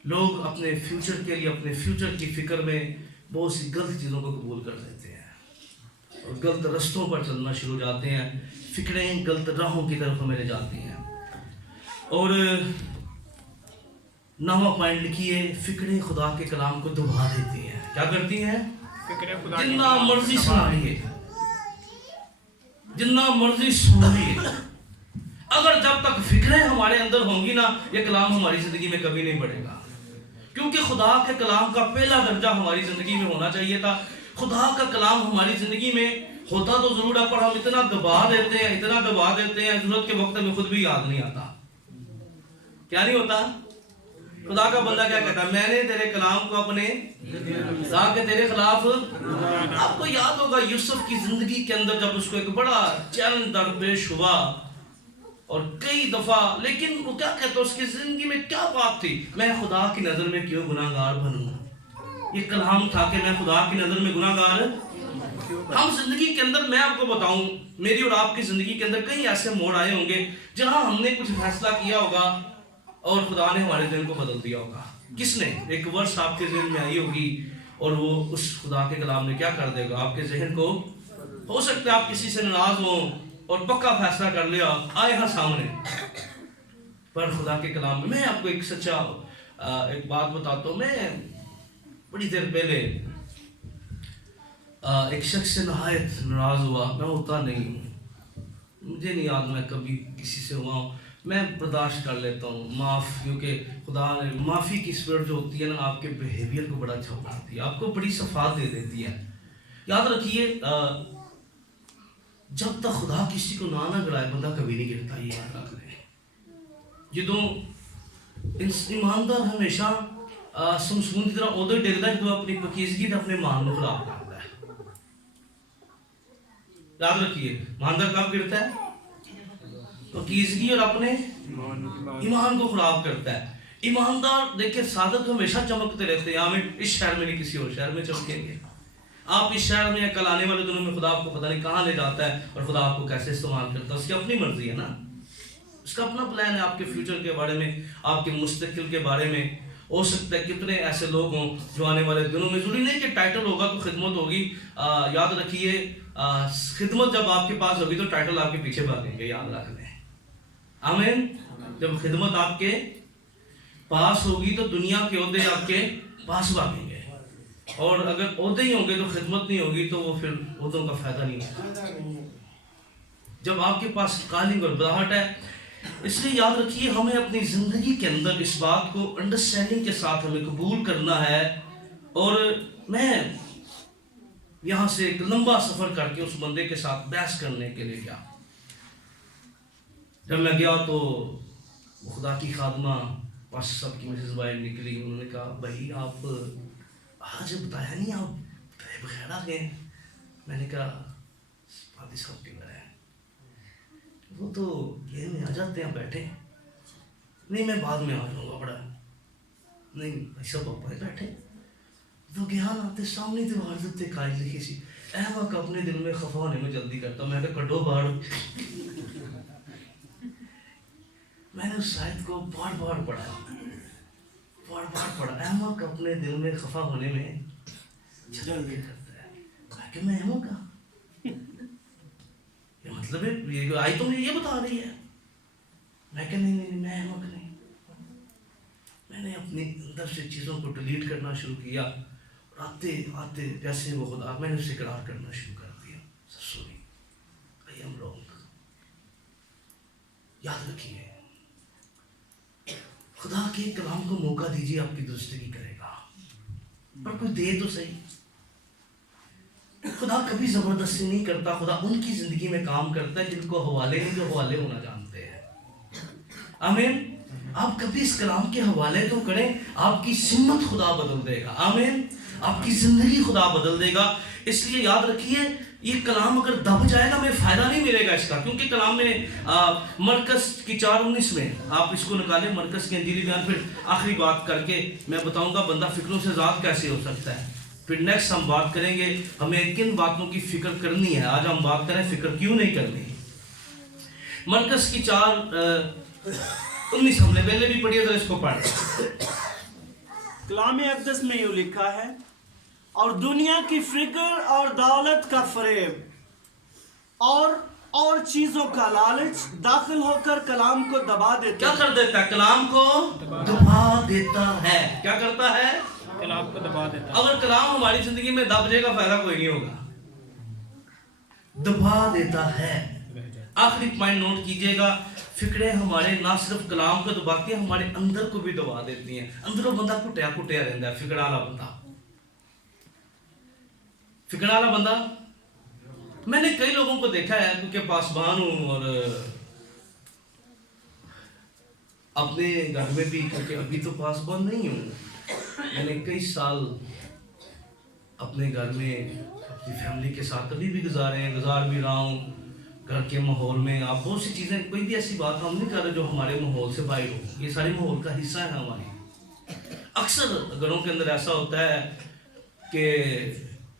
لوگ اپنے فیوچر کے لیے اپنے فیوچر کی فکر میں بہت سی غلط چیزوں کو قبول کر لیتے ہیں اور غلط رستوں پر چلنا شروع ہو جاتے ہیں. فکریں غلط راہوں کی طرف ہمیں لے جاتی ہیں. اور 9واں پوائنٹ لکھیے، فکریں خدا کے کلام کو دبا دیتی ہیں. کیا کرتی ہیں؟ فکریں خدا کی جتنا مرضی سنائیے، جتنا مرضی سنائیے، اگر جب تک فکریں ہمارے اندر ہوں گی نا، یہ کلام ہماری زندگی میں کبھی نہیں بڑھے گا. کیونکہ خدا کے کلام کا پہلا درجہ ہماری زندگی میں ہونا چاہیے تھا. خدا کا کلام ہماری زندگی میں ہوتا تو ضرور ہے، پر ہم اتنا دبا دیتے ہیں، اتنا دبا دیتے ہیں، ضرورت کے وقت میں خود بھی یاد نہیں آتا. کیا نہیں ہوتا؟ خدا کا بندہ کیا کہتا ہے؟ میں نے تیرے کلام کو اپنے تاکہ تیرے خلاف. آپ کو یاد ہوگا یوسف کی زندگی کے اندر جب اس کو ایک بڑا چیلنج درپیش ہوا اور کئی دفعہ، لیکن وہ کیا کہتا ہے، اس کی زندگی میں کیا بات تھی؟ میں خدا کی نظر میں کیوں گناہگار بنوں. یہ کلام تھا کہ میں خدا کی نظر میں گناہ گار ہم زندگی کے اندر میں آپ کو بتاؤں میری اور آپ کی زندگی کے اندر کئی ایسے موڑ آئے ہوں گے جہاں ہم نے کچھ فیصلہ کیا ہوگا اور خدا نے ہمارے ذہن کو بدل دیا ہوگا. کس نے؟ ایک ورس آپ کے ذہن میں آئی ہوگی اور وہ اس خدا کے کلام نے کیا کر دے گا آپ کے ذہن کو. ہو سکتا ہے آپ کسی سے ناراض ہوں اور پکا فیصلہ کر لیا آئے ہاں سامنے, پر خدا کے کلام میں آپ کو ایک سچا ایک بات بتاتا ہوں. میں بڑی دیر پہلے ایک شخص سے نہایت ناراض ہوا. میں ہوتا نہیں ہوں, مجھے نہیں یاد میں کبھی کسی سے ہوا ہوں. میں برداشت کر لیتا ہوں معاف, کیونکہ خدا نے معافی کی اسپرٹ جو ہوتی ہے نا آپ کے بیہیویئر کو بڑا اچھا بناتی ہے, آپ کو بڑی صفات دے دیتی ہے. یاد رکھیے جب تک خدا کسی کو نہ گرائے بندہ کبھی نہیں گرتا, یہ یاد رکھ لیں. جدوں ایماندار ہمیشہ سمسون کی طرح ادھر ڈرتا ہے جو اپنی پکیزگی سے اپنے مان کو خراب کرتا ہے. یاد رکھیے ایماندار کب گرتا ہے؟ پکیزگی اور اپنے ایمان کو خراب کرتا ہے. ایماندار دیکھیں صادق ہمیشہ چمکتے رہتے ہیں. ہمیں اس شہر میں نہیں کسی اور شہر میں چمکیں گے. آپ اس شہر میں یا کل آنے والے دنوں میں خدا آپ کو پتہ نہیں کہاں لے جاتا ہے اور خدا آپ کو کیسے استعمال کرتا ہے. اس کی اپنی مرضی ہے نا, اس کا اپنا پلان ہے آپ کے فیوچر کے بارے میں, آپ کے مستقبل کے بارے میں. ہو سکتا ہے کتنے ایسے لوگ ہوں جو آنے والے دنوں میں, ضروری نہیں کہ ٹائٹل ہوگا تو خدمت ہوگی. یاد رکھیے خدمت جب آپ کے پاس ہوگی تو ٹائٹل آپ کے پیچھے بھاگیں گے, یاد رکھ لیں. آمین. جب خدمت آپ کے پاس ہوگی تو دنیا کے عہدے آپ کے پاس بھاگیں گے, اور اگر عہدے ہی ہوں گے تو خدمت نہیں ہوگی تو وہ پھر عہدوں کا فائدہ نہیں ہوگا. جب آپ کے پاس کالنگ اور بڑھاہٹ ہے, اس لیے یاد رکھیے ہمیں اپنی زندگی کے اندر اس بات کو انڈرسٹینڈنگ کے ساتھ ہمیں قبول کرنا ہے. اور میں یہاں سے ایک لمبا سفر کر کے اس بندے کے ساتھ بحث کرنے کے لیے گیا. جب میں گیا تو خدا کی خادمہ پاس سب کی مسز باہر نکلی. انہوں نے کہا بھائی آپ آج بتایا نہیں آپ بغیر آ گئے. میں نے کہا پادری صاحب کیوں ہے, وہ تو یہ میں آ جاتے ہیں بیٹھے. نہیں میں بعد میں آ جاؤں گا, بڑا نہیں ایسا پاپا بیٹھے تو گیان آتے سامنے دیوار دیتے قائد لکھی سی احمق اپنے دل میں خفا ہونے میں جلدی کرتا. میں کہا کٹو باڑ. میں نے اس شاید کو بار بار پڑھا احمق اپنے دل میں خفا ہونے میں جلدی کرتا ہے. میں کہ میں احمق ہوں, یہ مطلب ہے یہ آئی تو مجھے یہ بتا رہی ہے. میں کہ نہیں میں احمق نہیں. میں نے اپنی اندر سے چیزوں کو ڈیلیٹ کرنا شروع کیا, اور آتے آتے جیسے وہ خدا میں نے اسے اقرار کرنا شروع کر دیا. Sorry I am wrong. یاد رکھیے خدا کے کلام کو موقع دیجیے, آپ کی درستگی کرے گا, پر کوئی دے تو صحیح. خدا کبھی زبردستی نہیں کرتا. خدا ان کی زندگی میں کام کرتا ہے جن کو حوالے نہیں, جو حوالے ہونا جانتے ہیں. آمین. آپ کبھی اس کلام کے حوالے تو کریں, آپ کی سمت خدا بدل دے گا. آمین. آپ کی زندگی خدا بدل دے گا. اس لیے یاد رکھیے یہ کلام اگر دب جائے گا ہمیں فائدہ نہیں ملے گا اس کا, کیونکہ کلام میں مرکز کی 4:19 میں آپ اس کو نکالیں, مرکز کی انجیلی بیان. پھر آخری بات کر کے میں بتاؤں گا بندہ فکروں سے آزاد کیسے ہو سکتا ہے. پھر نیکسٹ ہم بات کریں گے ہمیں کن باتوں کی فکر کرنی ہے. آج ہم بات کریں فکر کیوں نہیں کرنی. مرکز کی 4:19 ہم نے پہلے بھی پڑھی ہے, تو اس کو پڑھیں. کلام اقدس میں یوں لکھا ہے, اور دنیا کی فکر اور دولت کا فریب اور چیزوں کا لالچ داخل ہو کر کلام کو دبا دیتا ہے. کیا کر دیتا ہے؟ کلام کو دبا دیتا ہے. کیا کرتا ہے؟ کلام کو دبا دیتا ہے. اگر کلام ہماری زندگی میں دب جائے گا فائدہ کوئی نہیں ہوگا. دبا دیتا ہے. آخری پوائنٹ نوٹ کیجئے گا, فکریں ہمارے نہ صرف کلام کو دباتی ہیں, ہمارے اندر کو بھی دبا دیتی ہیں. اندروں بندہ کٹیا رہتا ہے. فکر والا بندہ میں نے کئی لوگوں کو دیکھا ہے, کیونکہ پاسبان ہوں اور اپنے گھر میں بھی, کیونکہ ابھی تو پاسبان نہیں ہوں, میں نے کئی سال اپنے گھر میں اپنی فیملی کے ساتھ ابھی بھی گزار بھی رہا ہوں. گھر کے ماحول میں آپ بہت سی چیزیں, کوئی بھی ایسی بات ہم نہیں کر رہے جو ہمارے ماحول سے باہر ہو, یہ سارے ماحول کا حصہ ہے ہماری. اکثر گھروں کے اندر ایسا ہوتا ہے کہ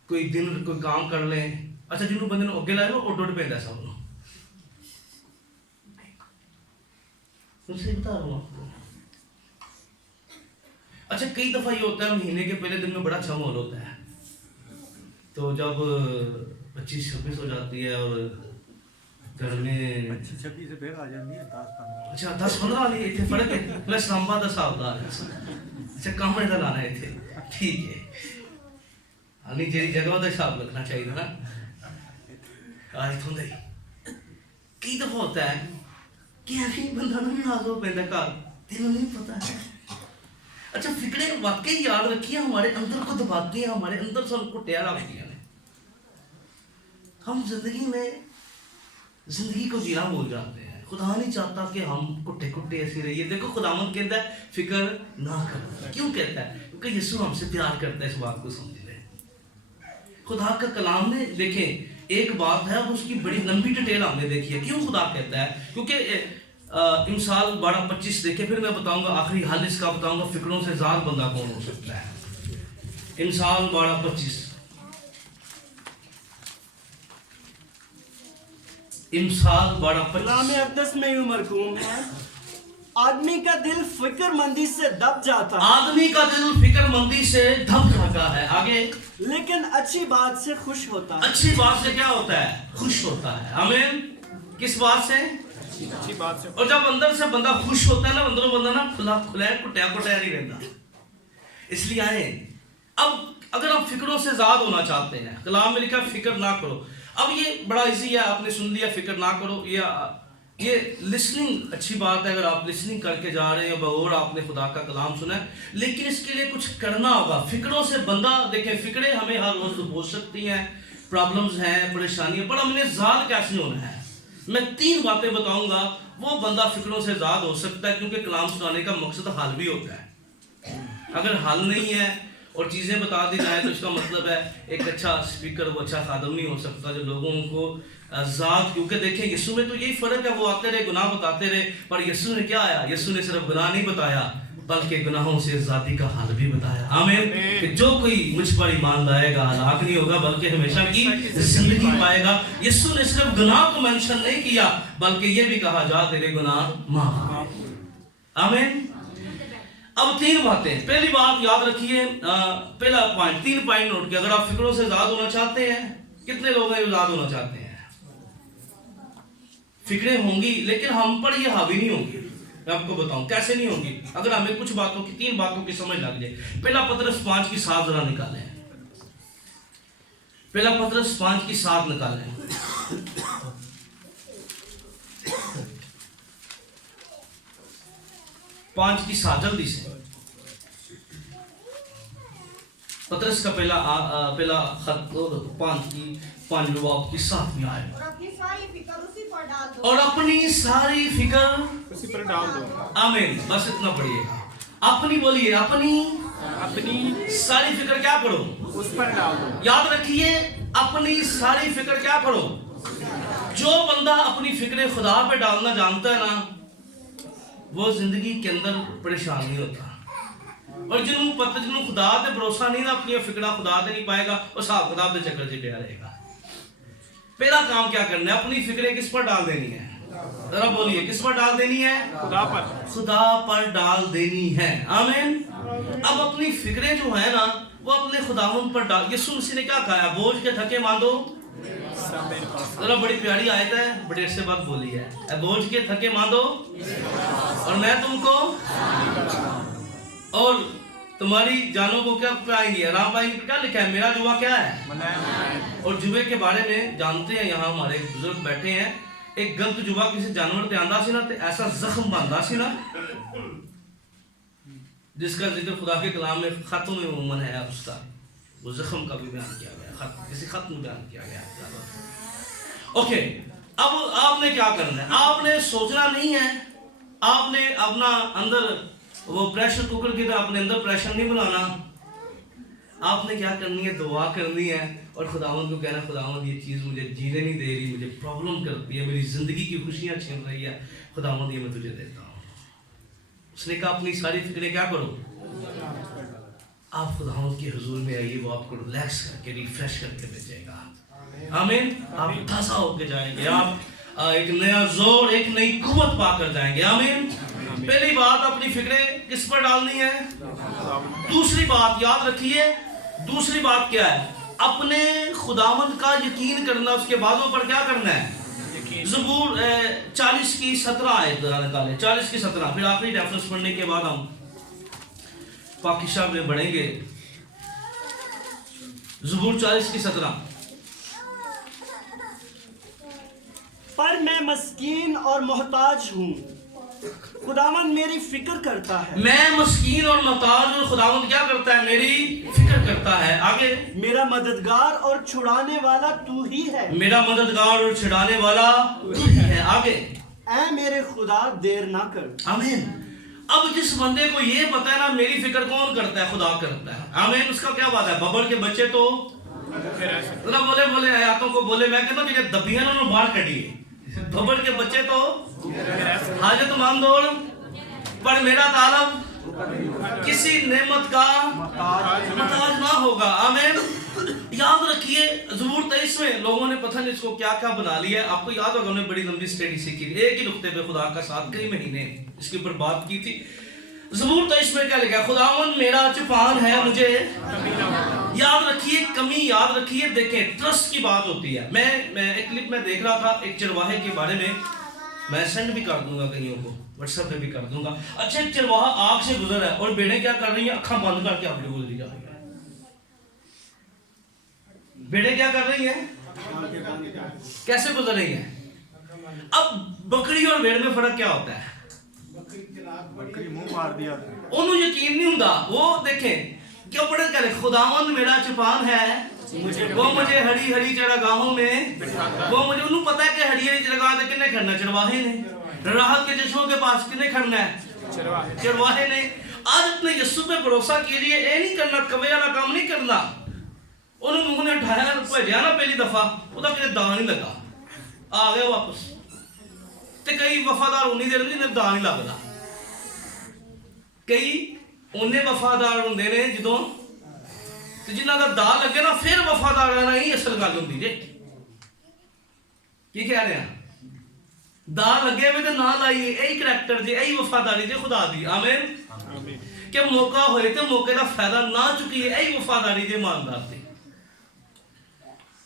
کوئی دن کوئی کام کر لیں اچھا جنہوں بندے نے اگے لائے وہ اڈ پہ سب نو بتا رہا ہوں آپ کو. اچھا کئی دفعہ یہ ہوتا ہے مہینے کے پہلے دن میں بڑا اچھا ماحول ہوتا ہے تو جب 25-26 ہو جاتی ہے اور گھر میں 26 سے پھر آ جاتی ہے 10-15 اچھا 10-15 والی اتنے فرق ہے میں اسلام آباد کا حساب دار اچھا کام ادھر لانا ہے اتنے ٹھیک ہے ہمیں جی جگہ کا حساب رکھنا چاہیے نا آج تو کئی دفعہ ہوتا ہے کہ ابھی بندہ ناراض ہو پہنتا کار تینوں نہیں پتا ہے. اچھا فکریں واقعی یاد رکھیے ہمارے اندر کو دباتی ہیں ہمارے اندر سے ہم کو ٹیار آتی ہیں ہم زندگی میں زندگی کو جینا بھول جاتے ہیں. خدا نہیں چاہتا کہ ہم کٹے کٹے ایسی رہیے. دیکھو خداوند کہتا ہے فکر نہ کرو. کیوں کہتا ہے؟ کیونکہ یسوع ہم سے پیار کرتا ہے. اس بات کو سمجھ لیں. خدا کا کلام میں دیکھیں ایک بات ہے اس کی بڑی لمبی ڈیٹیل ہم نے دیکھی ہے. کیوں خدا کہتا ہے؟ کیونکہ امثال 12:25 دیکھیں پھر میں بتاؤں گا آخری حل اس کا بتاؤں گا فکروں سے زاد بندہ کون ہو سکتا ہے. امثال 12:25 امثال 12:25 کلام اقدس میں یوں مرقوم ہے آدمی کا دل فکر مندی سے دب جاتا ہے آدمی کا دل فکر مندی سے دب جاتا ہے. آگے لیکن اچھی بات سے خوش ہوتا ہے. اچھی بات سے کیا ہوتا ہے؟ خوش ہوتا ہے. آمین. کس بات سے؟ اچھی بات سے. اور جب اندر سے بندہ خوش ہوتا ہے نا اندروں بندہ نا کھلا کھلا کٹیا کٹیا نہیں رہتا. اس لیے آئے اب اگر آپ فکروں سے زاد ہونا چاہتے ہیں کلام میں لکھا فکر نہ کرو. اب یہ بڑا ایزی ہے آپ نے سن لیا فکر نہ کرو. یہ لسننگ اچھی بات ہے اگر آپ لسننگ کر کے جا رہے ہیں بغور آپ نے خدا کا کلام سنا ہے لیکن اس کے لیے کچھ کرنا ہوگا. فکروں سے بندہ دیکھیں فکریں ہمیں ہر روز بول سکتی ہیں پرابلمز ہیں پریشانیاں پر ہم نے زاد کیسے ہونا ہے. میں 3 باتیں بتاؤں گا وہ بندہ فکروں سے زاد ہو سکتا ہے کیونکہ کلام سنانے کا مقصد حل بھی ہوتا ہے. اگر حل نہیں ہے اور چیزیں بتا دی جائیں تو اس کا مطلب ہے ایک اچھا اسپیکر وہ اچھا خادم نہیں ہو سکتا جو لوگوں کو ذات. کیونکہ دیکھیں یسوع میں تو یہی فرق ہے وہ آتے رہے گناہ بتاتے رہے پر یسوع نے کیا آیا؟ یسوع نے صرف گناہ نہیں بتایا بلکہ گناہوں سے ذاتی کا حل بھی بتایا. آمین. کہ جو کوئی مجھ پر ایمان لائے گا ہلاک نہیں ہوگا بلکہ ہمیشہ کی زندگی پائے گا. یسوع نے صرف گناہ کو مینشن نہیں کیا بلکہ یہ بھی کہا جا تیرے گناہ معاف. آمین. اب 3 باتیں. پہلی بات یاد رکھیے پہلا پوائنٹ 3 پوائنٹ نوٹ کیا. اگر آپ فکروں سے زاد ہونا چاہتے ہیں کتنے لوگ ہیں جو زاد ہونا چاہتے ہیں؟ فکریں ہوں گی لیکن ہم پر یہ حاوی نہیں ہوں گی. میں آپ کو بتاؤں کیسے نہیں ہوں گی اگر ہمیں کچھ باتوں کی 3 باتوں کی سمجھ لگ جائے. پہلا پطرس 5:7 ذرا نکالیں. پہلا پطرس 5:7 نکالیں. پانچ کی 7 جلدی سے. پطرس کا پہلا خط 5 باب کی 7 میں آئے اور اپنی ساری فکر اسی پر ڈال دو. آمین. بس اتنا پڑھیے گا. اپنی بولیے اپنی ساری فکر کیا کرو؟ اس پر ڈال دو. یاد رکھیے اپنی ساری فکر کیا کرو؟ جو بندہ اپنی فکریں خدا پہ ڈالنا جانتا ہے نا وہ زندگی کے اندر پریشان نہیں ہوتا. اور جنہوں خدا پہ بھروسہ نہیں نا اپنی فکرہ خدا پہ نہیں پائے گا وہ حساب کتاب پہ چکر چٹیا رہے گا. پہلا کام کیا کرنا ہے؟ اپنی فکریں کس پر ڈال دینی ہے؟ ذرا بولیے کس پر ڈال دینی ہے؟ خدا پر. خدا پر ڈال دینی ہے. آمین. اب اپنی فکریں جو ہیں نا وہ اپنے خداوند پر ڈال. یسوع مسیح نے کیا کہا ہے؟ بوجھ کے تھکے باندھو. ذرا بڑی پیاری آیت ہے بڑی عرصے بعد بولی ہے. اے بوجھ کے تھکے باندھو اور میں تم کو اور تمہاری جانوں کو کیا پائیں گے؟ آرام پائیں گے. کیا لکھا ہے؟ میرا جوا کیا ہے؟ اور جوے کے بارے میں جانتے ہیں یہاں ہمارے بزرگ بیٹھے ہیں. ایک غلط جوا کسی جانور پہ آندا سی نا تے ایسا زخم باندھا سی نا جس کا ذکر خدا کے کلام میں خطوں میں عموماً ہے. اس کا وہ زخم کا بھی بیان کیا گیا کسی خط میں بیان کیا گیا. اوکے اب آپ نے کیا کرنا ہے؟ آپ نے سوچنا نہیں ہے. آپ نے اپنا اندر وہ پریشر کوکر کی طرح اپنے اندر پریشر نہیں بنانا. آپ نے کیا کرنی ہے؟ دعا کرنی ہے اور خداوند کو کہنا خداوند یہ چیز مجھے جینے نہیں دے رہی مجھے پرابلم کرتی ہے میری زندگی کی خوشیاں چھین رہی ہے خداوند یہ میں تجھے دیتا ہوں. اس نے کہا اپنی ساری فکریں کیا کرو؟ आप खुदावंद के हुजूर में आइए, वो आपको रिलैक्स करके रिफ्रेश करके भेजेगा। आमीन। आप ताज़ा होके जाएंगे, आप एक नया जोर, एक नई कुव्वत पाकर जाएंगे। आमीन। पहली बात, अपनी फिक्रें किस पर डालनी है? दूसरी बात याद रखिए, दूसरी बात क्या है? अपने खुदावंद का यकीन करना, उसके बातों पर क्या करना है? ज़बूर 40 की 17 आयत निकालें, 40 की 17। फिर आखिरी रेफरेंस पढ़ने के बाद हम पाकिस्तान में बढ़ेंगे। ज़बूर 40 की 17। पर मैं मस्कीन और मोहताज हूँ, खुदावंद मेरी फिक्र करता है। मैं मस्कीन और मोहताज हूँ, खुदावंद क्या करता है? मेरी फिक्र करता है। आगे, मेरा मददगार और छुड़ाने वाला तू ही है। मेरा मददगार और छुड़ाने वाला तू ही है। आगे, ऐ मेरे खुदा देर ना कर। आमीन। अब जिस बंदे को ये पता है ना मेरी फिक्र कौन करता है? खुदा करता है। आमीन। उसका क्या बात है? बबड़ के बच्चे तो ना बोले बोले आयातों को बोले, मैं कहता हूँ दबिया ना बाहर कटिए। बबड़ के बच्चे तो हाजत मंदोड़, पर मेरा तालब किसी नेमत का मोहताज ना होगा। आमीन। याद रखिए, ज़बूर 23 में लोगों ने पता नहीं इसको क्या क्या बना लिया है। आपको याद होगा, हमने बड़ी लंबी स्टडी सीखी थी, एक ही नुक्ते पे खुदा का साथ कई महीने इसके ऊपर बात की थी। ज़बूर 23 में क्या लिखा है? खुदावंद मेरा चुपान है, मुझे याद रखिए, कमी याद रखिए। देखें, ट्रस्ट की बात होती है। मैं एक क्लिप में देख रहा था एक चरवाहे के बारे में, मैं सेंड भी कर दूंगा कईयों को, व्हाट्सएप पे भी कर दूंगा। अच्छा, एक चरवाहा आग से गुजर रहा है और भेड़ें क्या कर रही हैं? अखा बंद करके आगे गुजरी जा रही है। भेड़ें क्या कर रही हैं? कैसे गुजर रही हैं? अब बकरी और भेड़ में फर्क क्या होता है? बकरी मुंह मार दिया। उन्होंने यकीन नहीं होता। वो देखें क्यों पढ़े करे, खुदावंद मेरा चुपान है, वो मुझे हरी हरी चरागाहों में, वो मुझे, उन्हें पता है कि हरी हरी चरागाह से किन्ने खड़ना? चरवाहे ने। राहत के चश्मों के पास किन्ने खड़ना है? चरवाहे ने। आज अपने यीशु पे भरोसा कीजिए, ये नहीं करना, कवे वाला काम नहीं करना। उन्होंने मुंह ने उठाया, भेजा ना पहली दफा, ਉਹਦਾ ਕਿਤੇ ਦਾਣ नहीं लगा, आ गया वापस। ਤੇ ਕਈ ਵਫਾਦਾਰ ਉਨੀ ਦੇਰ ਨਹੀਂ ਦਾਣ ਨਹੀਂ ਲੱਗਦਾ। ਕਈ ਉਹਨੇ ਵਫਾਦਾਰ ਹੁੰਦੇ ਨੇ ਜਦੋਂ, ਤੇ ਜਿਨ੍ਹਾਂ ਦਾ ਦਾਅ ਲੱਗੇ ਨਾ ਫਿਰ ਵਫਾਦਾਰ ਰਹਿਣਾ ਹੀ ਅਸਲ ਗੱਲ ਹੁੰਦੀ ਜੇ। ਕੀ ਕਹਿ ਰਹੇ ਆ? ਦਾਅ ਲੱਗੇ ਵੇ ਤੇ ਨਾ ਲਾਈਏ, ਇਹੀ ਕਰੈਕਟਰ ਜੇ, ਇਹੀ ਵਫਾਦਾਰੀ ਜੇ ਖੁਦਾ ਦੀ। ਆਮੀਨ। ਕਿ ਮੌਕਾ ਹੋਏ ਤੇ ਮੌਕੇ ਦਾ ਫਾਇਦਾ ਨਾ ਚੁੱਕੀਏ, ਇਹੀ ਵਫਾਦਾਰੀ ਜੇ ਇਮਾਨਦਾਰ ਦੀ।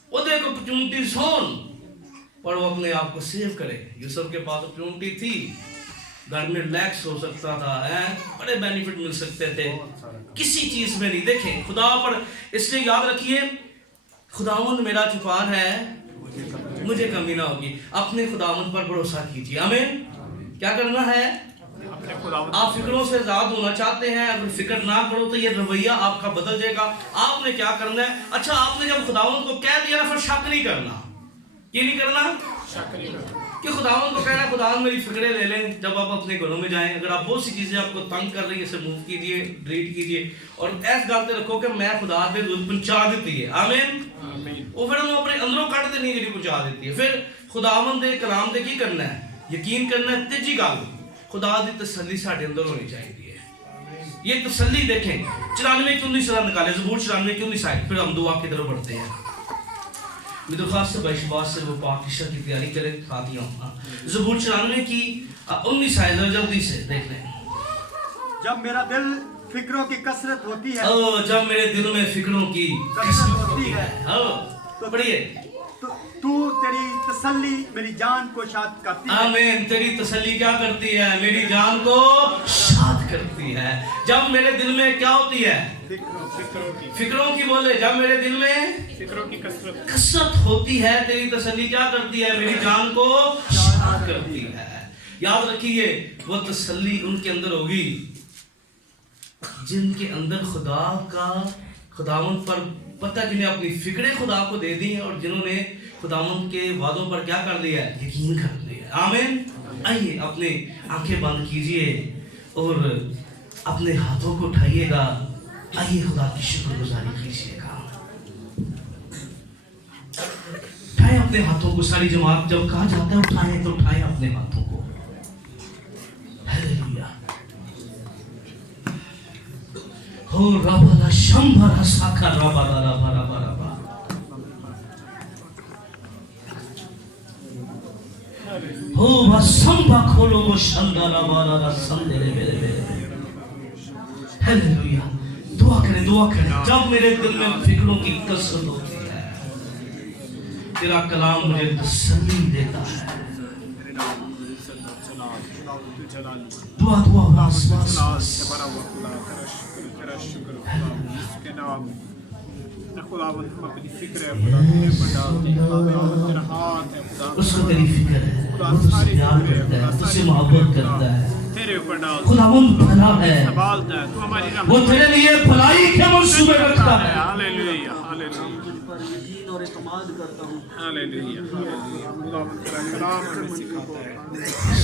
वो देखो अपॉर्चुनिटी सोन, पर वो अपने आप को सेव करे। यूसुफ के पास अपॉर्चुनिटी थी, घर में रिलैक्स हो सकता था, बड़े बेनिफिट मिल सकते थे, किसी चीज में नहीं। देखें खुदा पर, इसलिए याद रखिए, खुदावंद मेरा चुपान है, मुझे कमी ना होगी। अपने खुदावंद पर भरोसा कीजिए। आमीन। क्या करना है? आप फिक्रों से आजाद होना चाहते हैं, अगर फिक्र ना करो तो ये रवैया आपका बदल जाएगा। आपने क्या करना है? अच्छा, आपने जब खुदावंद को कह दिया ना, फिर शक नहीं करना। ये नहीं करना कि खुदावंद को कहना खुदावंद मेरी फिक्रें ले लें। जब आप अपने घरों में जाएं, अगर आप बहुत सी चीजें आपको तंग कर रही है, इसे मूव कीजिए, डिलीट कीजिए, और ऐसे गालते रखो कि मैं खुदा दे पहुंचा देती है। आमीन। वो फिर अपने अंदरों कट देनी है, पहुंचा देती है। फिर खुदावंद दे कलाम दे की करना है? यकीन करना है। तीजी गल, खुदा दी तसल्ली साडे अंदर होनी चाहिए। ये तसल्ली देखें, 94-19 निकाले, ज़बूर 94-19। फिर हम दुआ की तरफ बढ़ते हैं। मैं दरख्वास्त से बशबाश से वो पाकिशा की तैयारी करे खाती हूँ। ज़बूर 94 की 19 जल्दी से देख लें। जब मेरा दिल फिक्रों की कसरत होती है, जब मेरे दिल में फिक्रों की कसरत होती है, तो पढ़िए, तो तू तेरी तसल्ली मेरी जान को शाद करती है। आमीन। तेरी तसल्ली क्या करती है? मेरी जान को शाद करती है। जब मेरे दिल में क्या होती है? फिक्रों की बोले, जब मेरे दिल में फिक्रों की कसरत होती है, तेरी तसल्ली क्या करती है? मेरी जान को शाद करती है। याद रखिए, वो तसल्ली उनके अंदर होगी जिनके अंदर खुदा का, खुदावंद पर पता, जिन्हें अपनी फिक्रें खुदा को दे दी हैं और जिन्होंने खुदावंद के वादों पर क्या कर दिया है? यकीन कर दिया। आमीन। आइए अपने आंखें बंद कीजिए और अपने हाथों को उठाइएगा। आइए खुदा की शुक्रगुजारी कीजिएगा। उठाएं अपने हाथों को, सारी जमात जब कहा जाता है उठाएं तो उठाएं अपने हाथों को। हालेलुया। हो रबला शंभर साखा रबला रबा रबा रबा हो वसंबा खोलो वो शंदा रबा रबा संदे रे मेरे मेरे हालेलुया दुआ करें जब मेरे दिल में फिक्रों की कसरत होती है तेरा कलाम मुझे तसल्ली देता है दुआ बस खुदावंद हम अपनी फिक्र है खुदा तेरे पर डालते हैं खुदावंद तेरा हाथ है खुदा उसको तेरी फिक्र है वो तुझसे प्यार करता है तुझसे मोहब्बत करता है तेरे ऊपर डाल खुदावंद भला है संभालता है तू हमारी रहमत वो तेरे लिए भलाई के मंसूबे रखता है हालेलुया हालेलुया पर यकीन और इत्मीनान करता हूँ। हालेलुया हालेलुया खुदावंद तेरा कलाम हमें सिखाता है